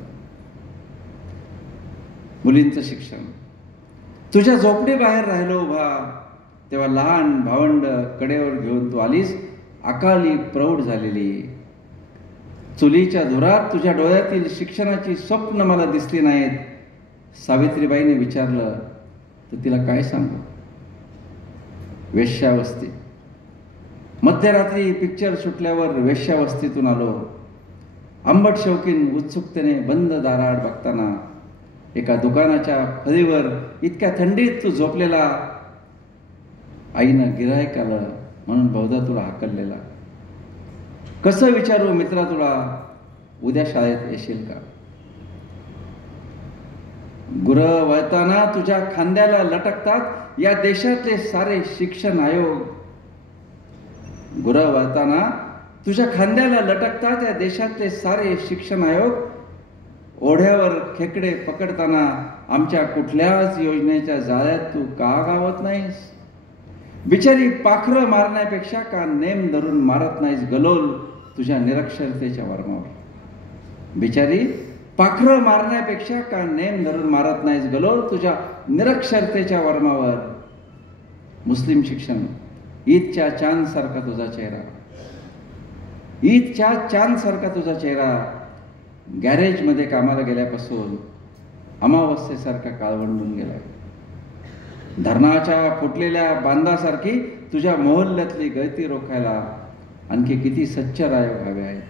मुलींचं शिक्षण. तुझ्या झोपडी बाहेर राहिलो उभा, तेव्हा लहान भावंड कडेवर घेऊन तू आलीस अकाली प्रौढ झालेली. चुलीच्या धुरात तुझ्या डोळ्यातील शिक्षणाची स्वप्न मला दिसली नाहीत. सावित्रीबाईने विचारलं तर तिला काय सांगू. वेश्यावस्ती. मध्यरात्री पिक्चर सुटल्यावर वेश्यावस्तीतून आलो. आंबट शौकीन उत्सुकतेने बंद दाराआड बघताना, एका दुकानाच्या फळीवर इतक्या थंडीत तू झोपलेला, आईनं गिऱ्हाईक आलं म्हणून बहुधा तुला हाकललेला. कसं विचारू मित्रा तुला, उद्या शाळेत येशील का. गुरं वळताना तुझ्या खांद्याला लटकतात या देशातले सारे शिक्षण आयोग. गुरं वळताना तुझ्या खांद्याला लटकतात या देशातले सारे शिक्षण आयोग. ओढ्यावर खेकडे पकडताना आमच्या कुठल्याच योजनेच्या जाळ्यात तू का गावत नाहीस. बिचारी पाखरं मारण्यापेक्षा का नेम धरून मारत नाहीस गलोल तुझ्या निरक्षरतेच्या वर्मावर. बिचारी पाखरं मारण्यापेक्षा का नेम धरून मारत नाहीस गलोल तुझ्या निरक्षरतेच्या वर्मावर. मुस्लिम शिक्षण. ईदच्या चांदसारखा तुझा चेहरा, ईदच्या चांदसारखा तुझा चेहरा, गॅरेजमध्ये कामाला गेल्यापासून अमावस्येसारखा काळवंडून गेलाय. धरणाच्या फुटलेल्या बांधासारखी तुझ्या मोहल्ल्यातली गळती रोखायला आणखी किती सच्च राय व्हावे आहेत.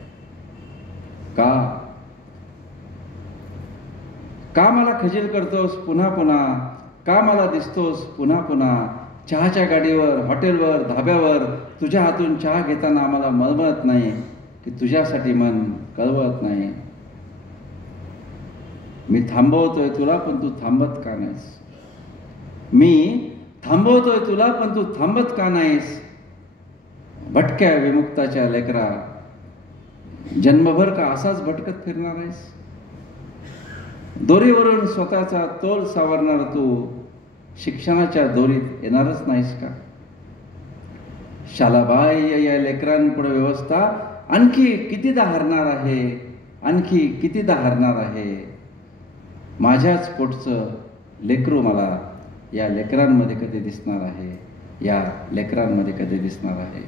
का मला खजील करतोस पुन्हा पुन्हा, का मला दिसतोस पुन्हा पुन्हा, चहाच्या गाडीवर, हॉटेलवर, धाब्यावर तुझ्या हातून चहा घेताना आम्हाला मळमळत नाही की तुझ्यासाठी मन कळवत नाही. मी थांबवतोय तुला पण तू थांबत का नाहीस, मी थांबवतोय तुला पण तू थांबत का नाहीस. भटक्या विमुक्ताच्या लेकरा, जन्मभर का असाच भटकत फिरणार आहेस. दोरीवरून स्वतःचा तोल सावरणार तू शिक्षणाच्या दोरीत येणारच नाहीस का. शालाबाई या लेकरांपुढे व्यवस्था आणखी कितीदा हरणार आहे, आणखी कितीदा हरणार आहे. माझ्याच पोटचं लेकरू मला या लेकरांमध्ये कधी दिसणार आहे, या लेकरांमध्ये कधी दिसणार आहे.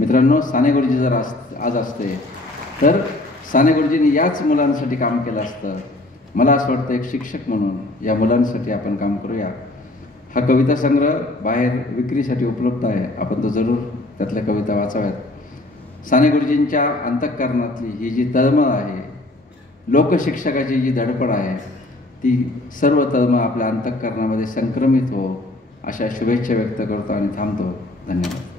मित्रांनो, साने गुरुजी जर आज असते तर साने गुरुजींनी याच मुलांसाठी काम केलं असतं. मला असं वाटतं एक शिक्षक म्हणून या मुलांसाठी आपण काम करूया. हा कविता संग्रह बाहेर विक्रीसाठी उपलब्ध आहे, आपण तो जरूर त्यातल्या कविता वाचाव्यात. साने गुरुजींच्या अंतःकरणातली ही जी तळमळ आहे, लोकशिक्षकाची जी धडपड आहे, ती सर्व तळमळ आपल्या अंतःकरणामध्ये संक्रमित हो अशा शुभेच्छा व्यक्त करतो आणि थांबतो. धन्यवाद.